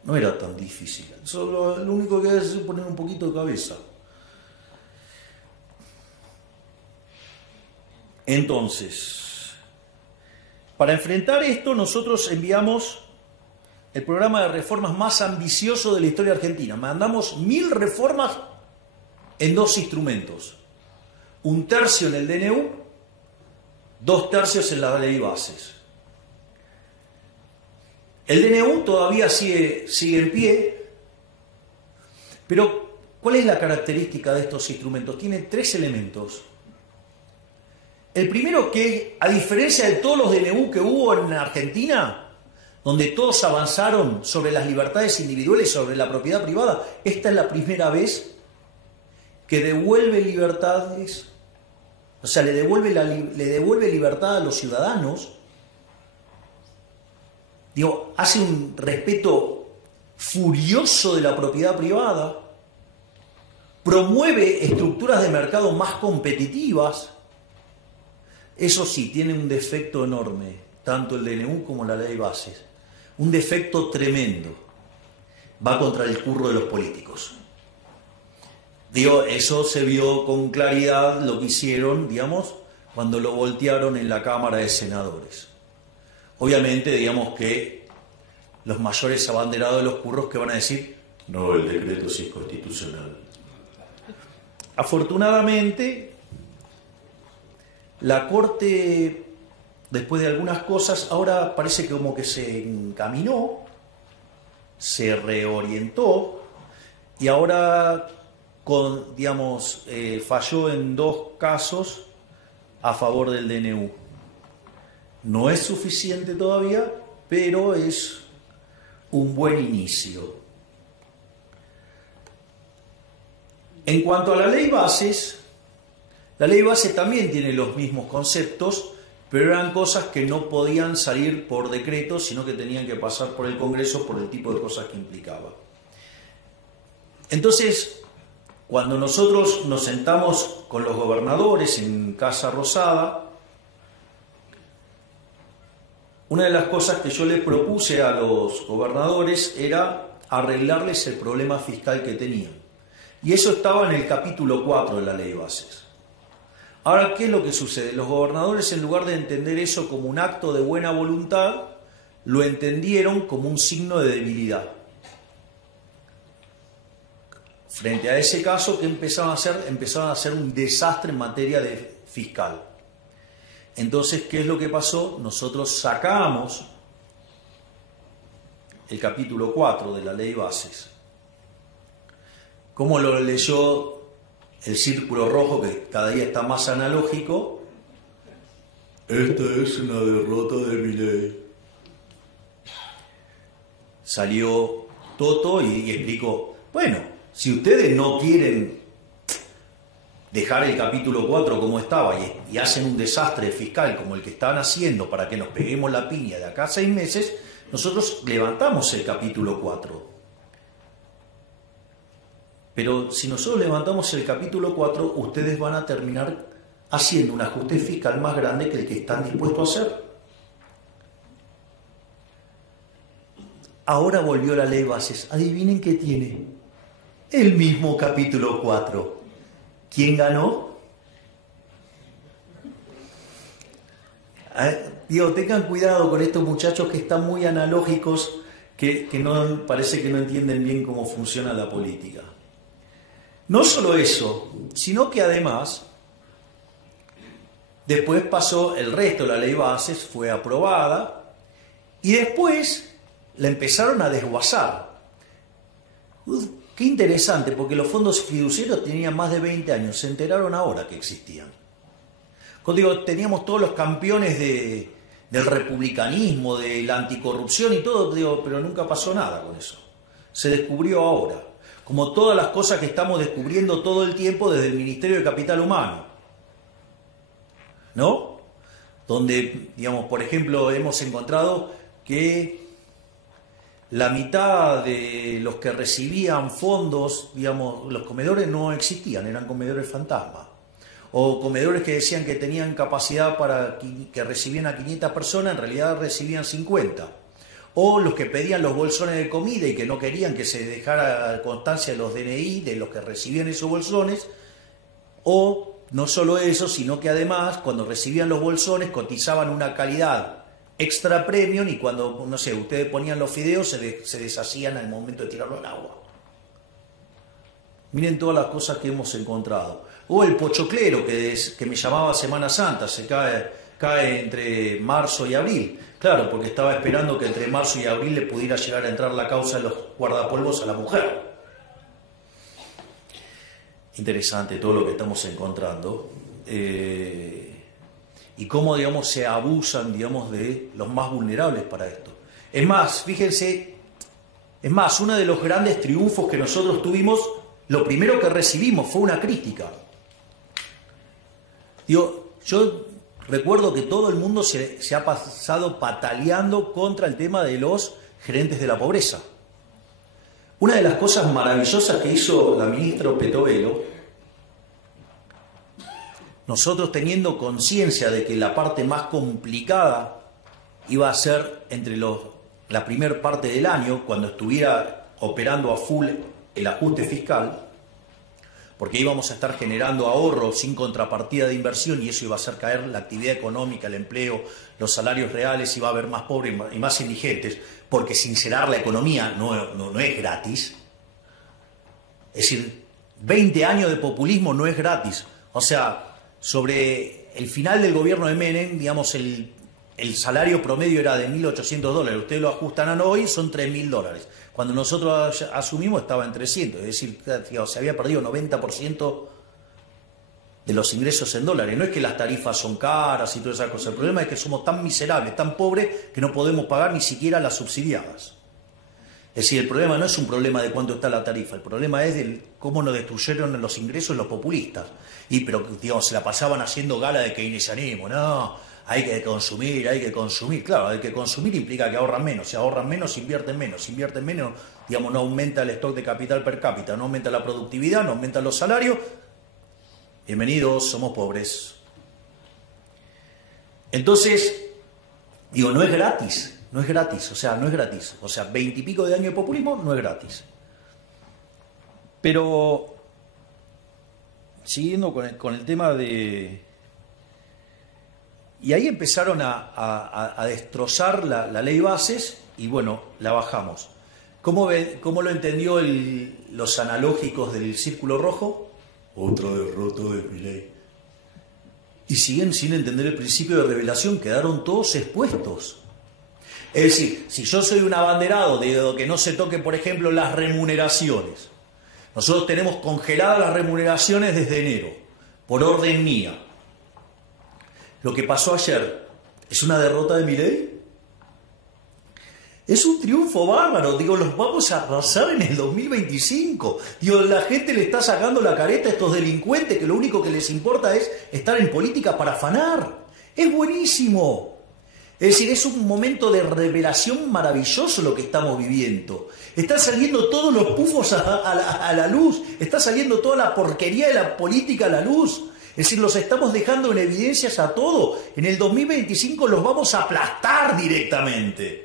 No era tan difícil. Solo lo único que hay es poner un poquito de cabeza. Entonces, para enfrentar esto, nosotros enviamos el programa de reformas más ambicioso de la historia argentina. Mandamos 1000 reformas en 2 instrumentos. 1/3 en el DNU, 2/3 en la ley bases. El DNU todavía sigue en pie, pero ¿cuál es la característica de estos instrumentos? Tiene 3 elementos. El primero, que a diferencia de todos los DNU que hubo en Argentina, donde todos avanzaron sobre las libertades individuales, sobre la propiedad privada, esta es la primera vez que devuelve libertades, o sea, le devuelve libertad a los ciudadanos. Digo, hace un respeto furioso de la propiedad privada, promueve estructuras de mercado más competitivas. Eso sí, tiene un defecto enorme, tanto el DNU como la ley bases. Un defecto tremendo. Va contra el curro de los políticos. Digo, eso se vio con claridad lo que hicieron, digamos, cuando lo voltearon en la Cámara de Senadores. Obviamente, digamos que los mayores abanderados de los curros que van a decir, no, el decreto sí es constitucional. Afortunadamente, la Corte, después de algunas cosas, ahora parece que como que se encaminó, se reorientó y ahora falló en 2 casos a favor del DNU. No es suficiente todavía, pero es un buen inicio. En cuanto a la ley base también tiene los mismos conceptos, pero eran cosas que no podían salir por decreto, sino que tenían que pasar por el Congreso por el tipo de cosas que implicaba. Entonces, cuando nosotros nos sentamos con los gobernadores en Casa Rosada, una de las cosas que yo les propuse a los gobernadores era arreglarles el problema fiscal que tenían. Y eso estaba en el capítulo 4 de la ley bases. Ahora, ¿qué es lo que sucede? Los gobernadores, en lugar de entender eso como un acto de buena voluntad, lo entendieron como un signo de debilidad. Frente a ese caso, ¿qué empezaron a hacer? Empezaron a hacer un desastre en materia de fiscal. Entonces, ¿qué es lo que pasó? Nosotros sacamos el capítulo 4 de la ley bases. ¿Cómo lo leyó el círculo rojo, que cada día está más analógico? Esta es una derrota de Milei. Salió Toto y explicó, bueno, si ustedes no quieren dejar el capítulo 4 como estaba y hacen un desastre fiscal como el que están haciendo para que nos peguemos la piña de acá a 6 meses, nosotros levantamos el capítulo 4. Pero si nosotros levantamos el capítulo 4, ustedes van a terminar haciendo un ajuste fiscal más grande que el que están dispuestos a hacer. Ahora volvió la ley bases. Adivinen qué tiene. El mismo capítulo 4. ¿Quién ganó? Digo, tengan cuidado con estos muchachos que están muy analógicos, que no, parece que no entienden bien cómo funciona la política. No solo eso, sino que además, después pasó el resto de la ley bases, fue aprobada, y después la empezaron a desguazar. Qué interesante, porque los fondos fiduciarios tenían más de 20 años, se enteraron ahora que existían. Cuando digo, teníamos todos los campeones del republicanismo, de la anticorrupción y todo, digo, pero nunca pasó nada con eso. Se descubrió ahora. Como todas las cosas que estamos descubriendo todo el tiempo desde el Ministerio de Capital Humano, ¿no? Donde, digamos, por ejemplo, hemos encontrado que la mitad de los que recibían fondos, digamos, los comedores no existían, eran comedores fantasma. O comedores que decían que tenían capacidad para que recibían a 500 personas, en realidad recibían 50. O los que pedían los bolsones de comida y que no querían que se dejara constancia de los DNI de los que recibían esos bolsones. O no solo eso, sino que además cuando recibían los bolsones cotizaban una calidad extra premium y cuando, no sé, ustedes ponían los fideos se deshacían al momento de tirarlo al agua. Miren todas las cosas que hemos encontrado. O el pochoclero que me llamaba Semana Santa, se cae entre marzo y abril. Claro, porque estaba esperando que entre marzo y abril le pudiera llegar a entrar la causa de los guardapolvos a la mujer. Interesante todo lo que estamos encontrando. Y cómo, digamos, se abusan, digamos, de los más vulnerables para esto. Es más, fíjense, uno de los grandes triunfos que nosotros tuvimos, lo primero que recibimos fue una crítica. Digo, yo recuerdo que todo el mundo se ha pasado pataleando contra el tema de los gerentes de la pobreza. Una de las cosas maravillosas que hizo la ministra Petovelo, nosotros teniendo conciencia de que la parte más complicada iba a ser entre la primera parte del año, cuando estuviera operando a full el ajuste fiscal, porque íbamos a estar generando ahorro sin contrapartida de inversión y eso iba a hacer caer la actividad económica, el empleo, los salarios reales, iba a haber más pobres y más indigentes, porque sincerar la economía no es gratis. Es decir, 20 años de populismo no es gratis. O sea, sobre el final del gobierno de Menem, digamos, el salario promedio era de $1.800. Ustedes lo ajustan a hoy, son $3.000. Cuando nosotros asumimos estaba en 300. Es decir, se había perdido 90% de los ingresos en dólares. No es que las tarifas son caras y todas esas cosas. El problema es que somos tan miserables, tan pobres, que no podemos pagar ni siquiera las subsidiadas. Es decir, el problema no es un problema de cuánto está la tarifa, el problema es de cómo nos destruyeron los ingresos los populistas. Pero, digamos, se la pasaban haciendo gala de keynesianismo. No, hay que consumir, hay que consumir. Claro, hay que consumir implica que ahorran menos. Si ahorran menos, invierten menos. Invierten menos, digamos, no aumenta el stock de capital per cápita, no aumenta la productividad, no aumentan los salarios. Bienvenidos, somos pobres. Entonces, digo, no es gratis. No es gratis, o sea, no es gratis. O sea, 20 y pico de años de populismo no es gratis. Pero, siguiendo con el tema de... Y ahí empezaron a destrozar la ley bases y bueno, la bajamos. ¿Cómo lo entendió los analógicos del Círculo Rojo? Otra derrota de Milei. Y siguen sin entender el principio de revelación, quedaron todos expuestos. Es decir, si yo soy un abanderado de que no se toquen, por ejemplo, las remuneraciones, nosotros tenemos congeladas las remuneraciones desde enero, por orden mía. Lo que pasó ayer, ¿es una derrota de Milei? Es un triunfo bárbaro, digo, los vamos a arrasar en el 2025. Digo, la gente le está sacando la careta a estos delincuentes que lo único que les importa es estar en política para afanar. Es buenísimo. Es decir, es un momento de revelación maravilloso lo que estamos viviendo. Están saliendo todos los pufos a la luz, está saliendo toda la porquería de la política a la luz. Es decir, los estamos dejando en evidencias a todo. En el 2025 los vamos a aplastar directamente.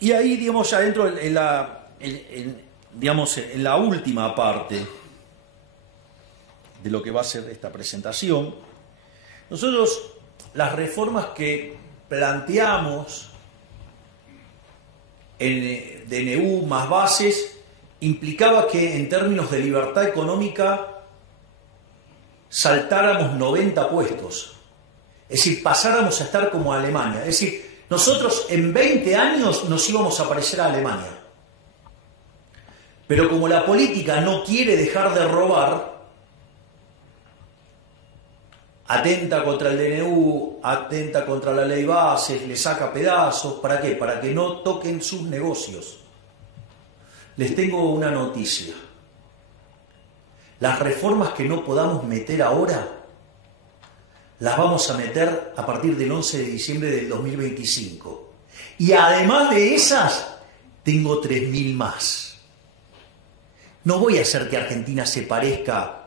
Y ahí, digamos, ya dentro en la última parte de lo que va a ser esta presentación, nosotros las reformas que planteamos en DNU más bases implicaba que en términos de libertad económica saltáramos 90 puestos, es decir, pasáramos a estar como Alemania, es decir, nosotros en 20 años nos íbamos a parecer a Alemania. Pero como la política no quiere dejar de robar, atenta contra el DNU, atenta contra la ley bases, le saca pedazos. ¿Para qué? Para que no toquen sus negocios. Les tengo una noticia. Las reformas que no podamos meter ahora, las vamos a meter a partir del 11 de diciembre del 2025. Y además de esas, tengo 3.000 más. No voy a hacer que Argentina se parezca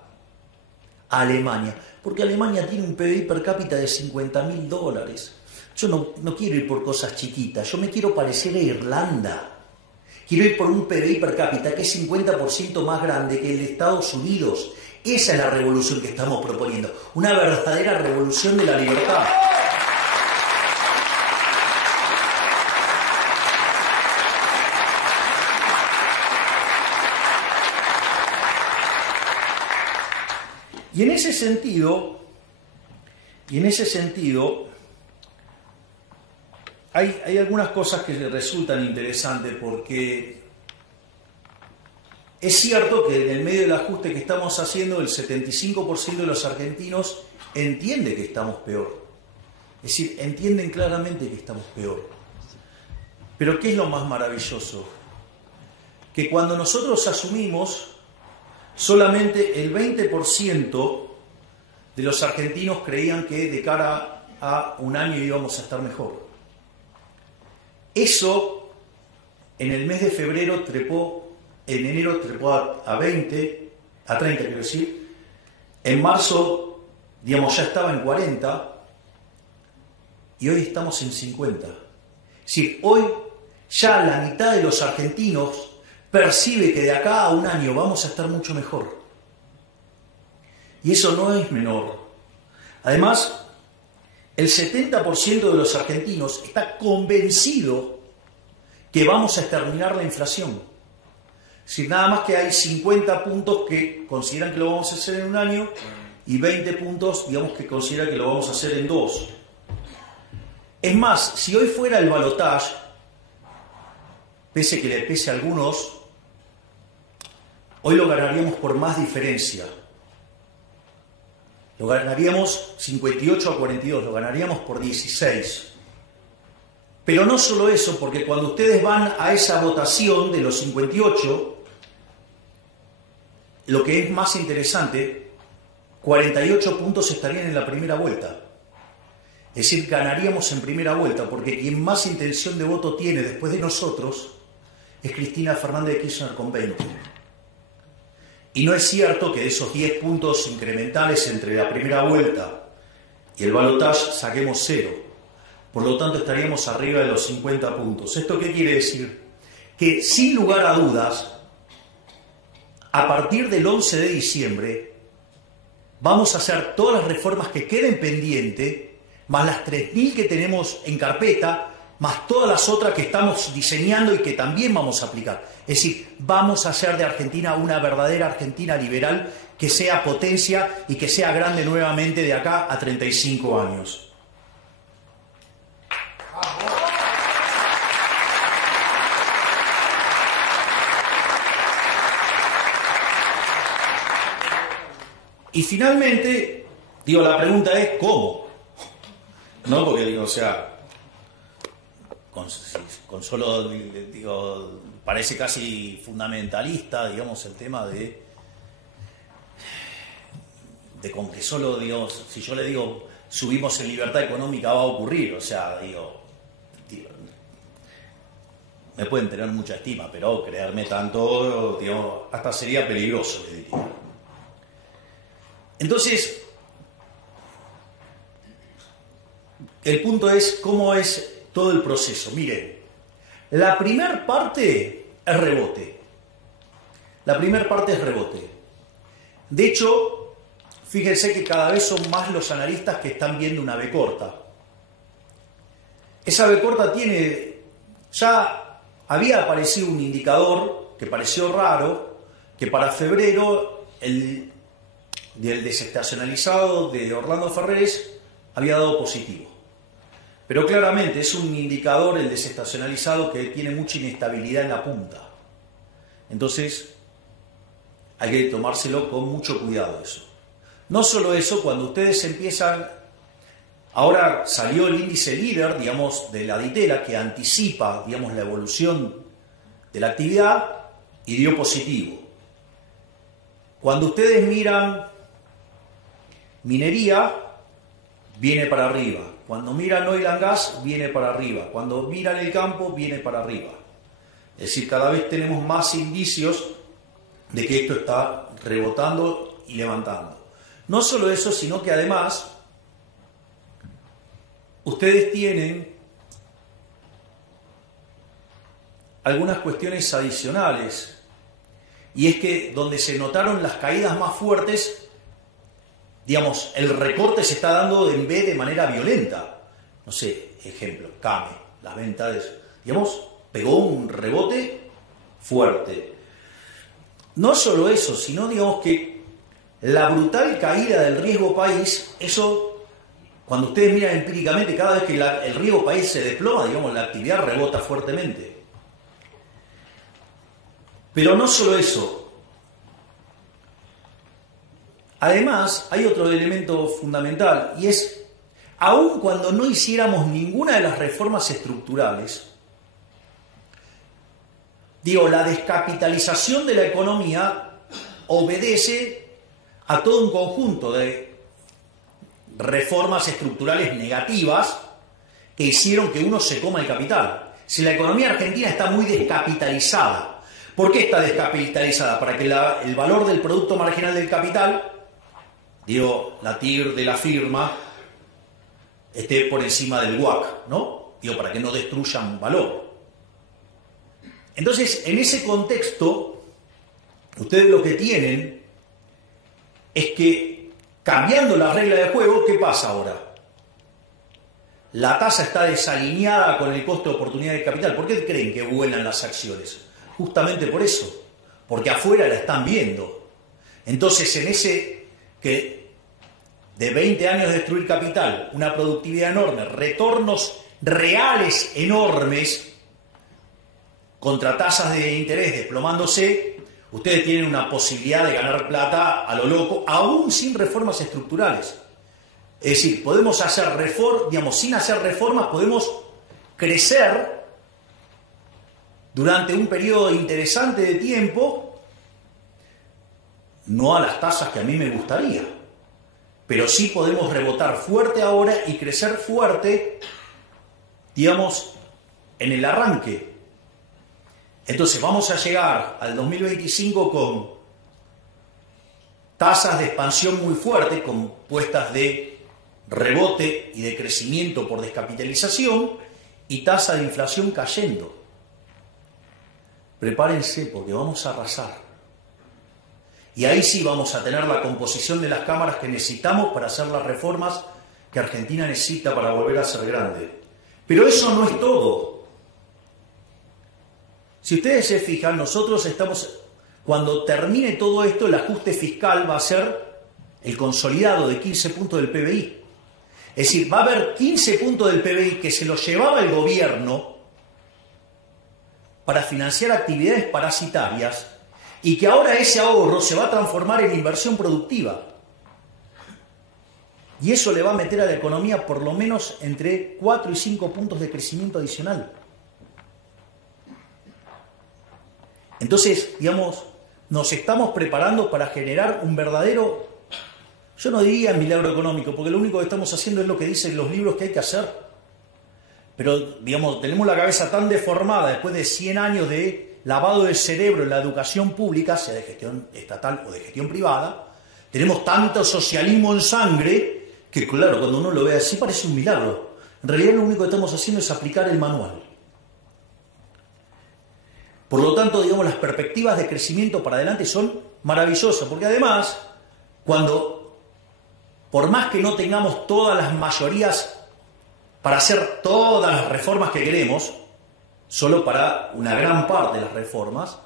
a Alemania, porque Alemania tiene un PBI per cápita de $50.000. Yo no quiero ir por cosas chiquitas, yo me quiero parecer a Irlanda. Quiero ir por un PBI per cápita que es 50% más grande que el de Estados Unidos. Esa es la revolución que estamos proponiendo, una verdadera revolución de la libertad. Y en ese sentido, hay algunas cosas que resultan interesantes porque es cierto que en el medio del ajuste que estamos haciendo, el 75% de los argentinos entiende que estamos peor. Es decir, entienden claramente que estamos peor. Pero ¿qué es lo más maravilloso? Que cuando nosotros asumimos, solamente el 20% de los argentinos creían que de cara a un año íbamos a estar mejor. Eso en el mes de febrero en enero trepó a 30, quiero decir. En marzo, digamos, ya estaba en 40 y hoy estamos en 50. Es decir, hoy ya la mitad de los argentinos percibe que de acá a un año vamos a estar mucho mejor. Y eso no es menor. Además, el 70% de los argentinos está convencido que vamos a exterminar la inflación. Es decir, nada más que hay 50 puntos que consideran que lo vamos a hacer en un año y 20 puntos, digamos, que consideran que lo vamos a hacer en 2. Es más, si hoy fuera el balotaje, pese que le pese a algunos, hoy lo ganaríamos por más diferencia. Lo ganaríamos 58 a 42, lo ganaríamos por 16. Pero no solo eso, porque cuando ustedes van a esa votación de los 58, lo que es más interesante, 48 puntos estarían en la primera vuelta. Es decir, ganaríamos en primera vuelta, porque quien más intención de voto tiene después de nosotros es Cristina Fernández de Kirchner con 20. Y no es cierto que de esos 10 puntos incrementales entre la primera vuelta y el balotaje saquemos 0. Por lo tanto, estaríamos arriba de los 50 puntos. ¿Esto qué quiere decir? Que sin lugar a dudas, a partir del 11 de diciembre, vamos a hacer todas las reformas que queden pendientes, más las 3.000 que tenemos en carpeta, más todas las otras que estamos diseñando y que también vamos a aplicar. Es decir, vamos a hacer de Argentina una verdadera Argentina liberal que sea potencia y que sea grande nuevamente de acá a 35 años. Y finalmente, digo, la pregunta es ¿cómo? ¿No? Porque digo, o sea, con solo, digo, parece casi fundamentalista, digamos, el tema de con que solo, digo, si yo le digo subimos en libertad económica va a ocurrir, o sea, digo, me pueden tener mucha estima, pero creerme tanto, digo, hasta sería peligroso, le diría. Entonces, el punto es cómo es todo el proceso. Miren, la primera parte es rebote. La primera parte es rebote. De hecho, fíjense que cada vez son más los analistas que están viendo una B corta. Esa B corta tiene, ya había aparecido un indicador que pareció raro, que para febrero del desestacionalizado de Orlando Ferrés había dado positivo. Pero claramente es un indicador, el desestacionalizado, que tiene mucha inestabilidad en la punta. Entonces, hay que tomárselo con mucho cuidado eso. No solo eso, cuando ustedes empiezan... Ahora salió el índice líder, digamos, de la Ditela, que anticipa, digamos, la evolución de la actividad y dio positivo. Cuando ustedes miran minería, viene para arriba. Cuando miran oil and gas, viene para arriba. Cuando miran el campo, viene para arriba. Es decir, cada vez tenemos más indicios de que esto está rebotando y levantando. No solo eso, sino que además ustedes tienen algunas cuestiones adicionales. Y es que donde se notaron las caídas más fuertes, digamos, el recorte se está dando en B de manera violenta. No sé, ejemplo, CAME, las ventas, digamos, pegó un rebote fuerte. No solo eso, sino, digamos, que la brutal caída del riesgo país, eso, cuando ustedes miran empíricamente, cada vez que el riesgo país se desploma, digamos, la actividad rebota fuertemente. Pero no solo eso. Además, hay otro elemento fundamental, y es, aun cuando no hiciéramos ninguna de las reformas estructurales, digo, la descapitalización de la economía obedece a todo un conjunto de reformas estructurales negativas que hicieron que uno se coma el capital. Si la economía argentina está muy descapitalizada, ¿por qué está descapitalizada? Para que el valor del producto marginal del capital, digo, la TIR de la firma, esté por encima del WACC, ¿no? Digo, para que no destruyan valor. Entonces, en ese contexto, ustedes lo que tienen es que, cambiando la regla de juego, ¿qué pasa ahora? La tasa está desalineada con el costo de oportunidad de capital. ¿Por qué creen que vuelan las acciones? Justamente por eso, porque afuera la están viendo. Entonces, en ese que de 20 años de destruir capital, una productividad enorme, retornos reales enormes, contra tasas de interés desplomándose, ustedes tienen una posibilidad de ganar plata a lo loco, aún sin reformas estructurales. Es decir, podemos hacer reformas, digamos, sin hacer reformas, podemos crecer durante un periodo interesante de tiempo, no a las tasas que a mí me gustaría, pero sí podemos rebotar fuerte ahora y crecer fuerte, digamos, en el arranque. Entonces vamos a llegar al 2025 con tasas de expansión muy fuertes, compuestas de rebote y de crecimiento por descapitalización y tasa de inflación cayendo. Prepárense porque vamos a arrasar. Y ahí sí vamos a tener la composición de las cámaras que necesitamos para hacer las reformas que Argentina necesita para volver a ser grande. Pero eso no es todo. Si ustedes se fijan, nosotros estamos, cuando termine todo esto, el ajuste fiscal va a ser el consolidado de 15 puntos del PBI. Es decir, va a haber 15 puntos del PBI que se los llevaba el gobierno para financiar actividades parasitarias y que ahora ese ahorro se va a transformar en inversión productiva. Y eso le va a meter a la economía por lo menos entre 4 y 5 puntos de crecimiento adicional. Entonces, digamos, nos estamos preparando para generar un verdadero, yo no diría milagro económico, porque lo único que estamos haciendo es lo que dicen los libros que hay que hacer. Pero, digamos, tenemos la cabeza tan deformada después de 100 años de lavado de cerebro en la educación pública, sea de gestión estatal o de gestión privada, tenemos tanto socialismo en sangre que, claro, cuando uno lo ve así parece un milagro. En realidad lo único que estamos haciendo es aplicar el manual. Por lo tanto, digamos, las perspectivas de crecimiento para adelante son maravillosas, porque además, por más que no tengamos todas las mayorías para hacer todas las reformas que queremos, solo para una gran parte de las reformas,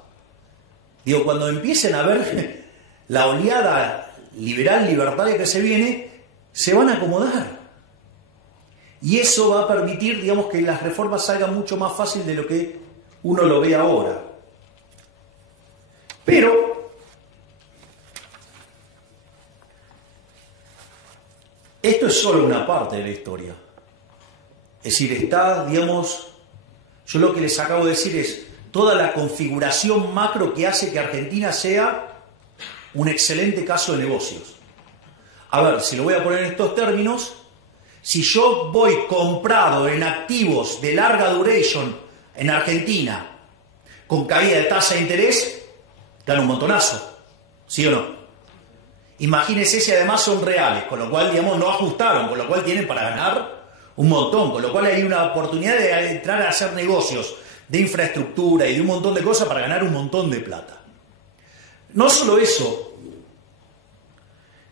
digo, cuando empiecen a ver la oleada liberal, libertaria que se viene, se van a acomodar. Y eso va a permitir, digamos, que las reformas salgan mucho más fácil de lo que uno lo ve ahora. Pero esto es solo una parte de la historia. Es decir, está, digamos, yo lo que les acabo de decir es toda la configuración macro que hace que Argentina sea un excelente caso de negocios. A ver, si lo voy a poner en estos términos, si yo voy comprado en activos de larga duration en Argentina, con caída de tasa de interés, gano un montonazo, ¿sí o no? Imagínense si además son reales, con lo cual, digamos, no ajustaron, con lo cual tienen para ganar un montón, con lo cual hay una oportunidad de entrar a hacer negocios de infraestructura y de un montón de cosas para ganar un montón de plata. No solo eso,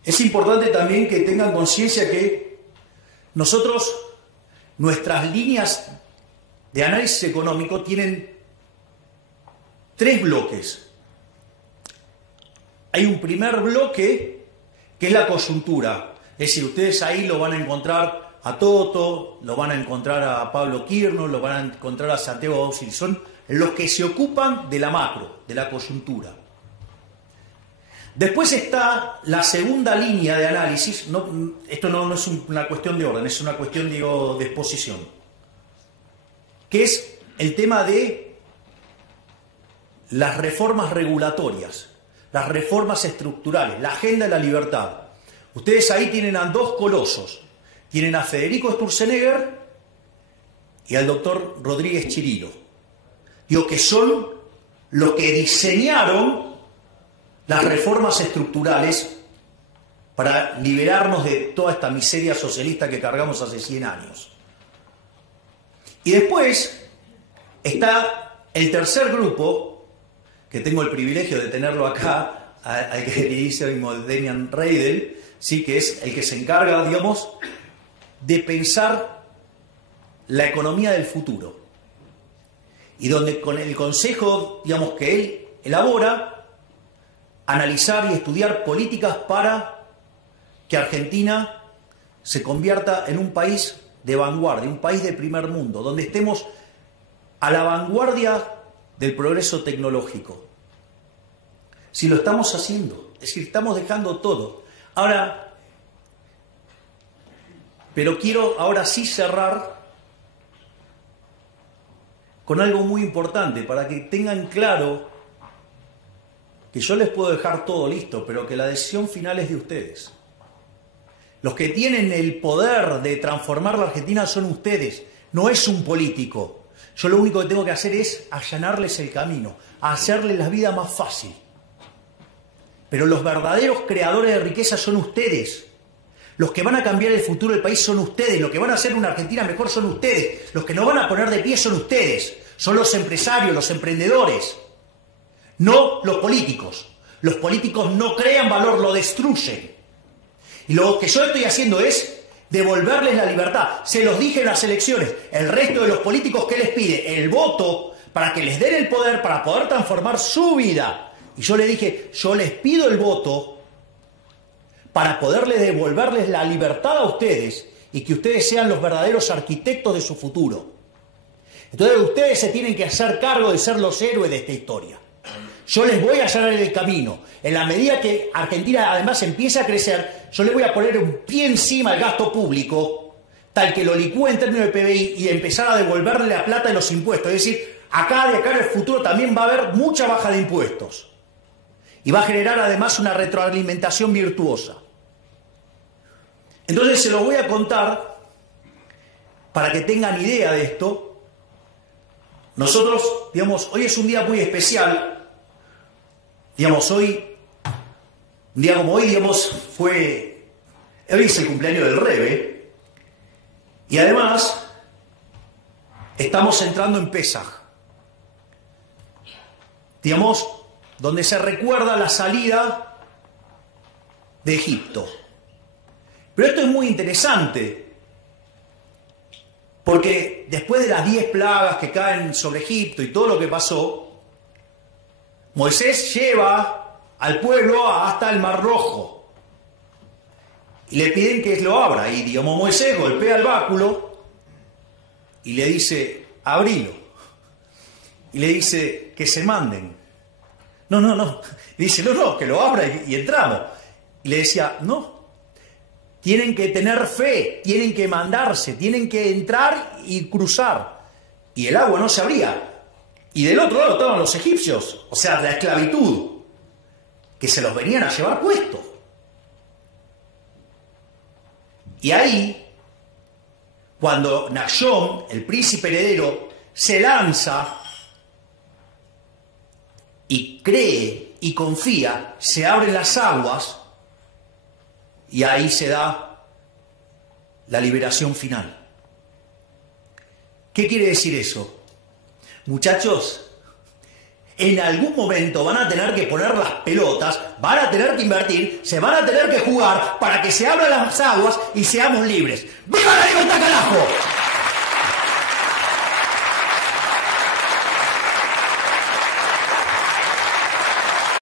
es importante también que tengan conciencia que nosotros, nuestras líneas de análisis económico tienen 3 bloques. Hay un primer bloque que es la coyuntura, es decir, ustedes ahí lo van a encontrar a Toto, lo van a encontrar a Pablo Kirno, lo van a encontrar a Santiago Auxil, son los que se ocupan de la macro, de la coyuntura. Después está la segunda línea de análisis, esto no es una cuestión de orden, es una cuestión, digo, de exposición, que es el tema de las reformas regulatorias, las reformas estructurales, la agenda de la libertad. Ustedes ahí tienen a 2 colosos, tienen a Federico Sturzenegger y al doctor Rodríguez Chirilo, digo, que son los que diseñaron las reformas estructurales para liberarnos de toda esta miseria socialista que cargamos hace 100 años. Y después está el tercer grupo, que tengo el privilegio de tenerlo acá, al queridísimo Demian Reidel, sí, que es el que se encarga, digamos, de pensar la economía del futuro. Y donde con el consejo, digamos, que él elabora, analizar y estudiar políticas para que Argentina se convierta en un país de vanguardia, un país de primer mundo, donde estemos a la vanguardia del progreso tecnológico. Si lo estamos haciendo, es decir, estamos dejando todo. Ahora, pero quiero ahora sí cerrar con algo muy importante, para que tengan claro que yo les puedo dejar todo listo, pero que la decisión final es de ustedes. Los que tienen el poder de transformar la Argentina son ustedes, no es un político. Yo lo único que tengo que hacer es allanarles el camino, hacerles la vida más fácil. Pero los verdaderos creadores de riqueza son ustedes. Los que van a cambiar el futuro del país son ustedes. Los que van a hacer una Argentina mejor son ustedes. Los que nos van a poner de pie son ustedes. Son los empresarios, los emprendedores. No los políticos. Los políticos no crean valor, lo destruyen. Y lo que yo estoy haciendo es devolverles la libertad. Se los dije en las elecciones. El resto de los políticos, ¿qué les pide? El voto para que les den el poder, para poder transformar su vida. Y yo les dije, yo les pido el voto para poderles devolverles la libertad a ustedes y que ustedes sean los verdaderos arquitectos de su futuro. Entonces ustedes se tienen que hacer cargo de ser los héroes de esta historia. Yo les voy a allanar el camino. En la medida que Argentina además empiece a crecer, yo les voy a poner un pie encima al gasto público, tal que lo licúe en términos de PBI y empezar a devolverle la plata de los impuestos. Es decir, de acá en el futuro también va a haber mucha baja de impuestos. Y va a generar además una retroalimentación virtuosa. Entonces se lo voy a contar para que tengan idea de esto. Nosotros, digamos, hoy es un día muy especial. Digamos, hoy, un día como hoy, digamos, hoy es el cumpleaños del Rebe. Y además, estamos entrando en Pesaj. Digamos, donde se recuerda la salida de Egipto. Pero esto es muy interesante, porque después de las 10 plagas que caen sobre Egipto y todo lo que pasó, Moisés lleva al pueblo hasta el Mar Rojo y le piden que lo abra. Y digamos, Moisés golpea el báculo y le dice, abrilo. Y le dice, que se manden. No. Le dice, no, que lo abra y entramos. Y le decía, no. Tienen que tener fe, tienen que mandarse, tienen que entrar y cruzar. Y el agua no se abría. Y del otro lado estaban los egipcios, o sea, la esclavitud, que se los venían a llevar puestos. Y ahí, cuando Nachshon, el príncipe heredero, se lanza y cree y confía, se abren las aguas y ahí se da la liberación final. ¿Qué quiere decir eso? Muchachos, en algún momento van a tener que poner las pelotas, van a tener que invertir, se van a tener que jugar para que se abran las aguas y seamos libres. ¡Viva la libertad, carajo!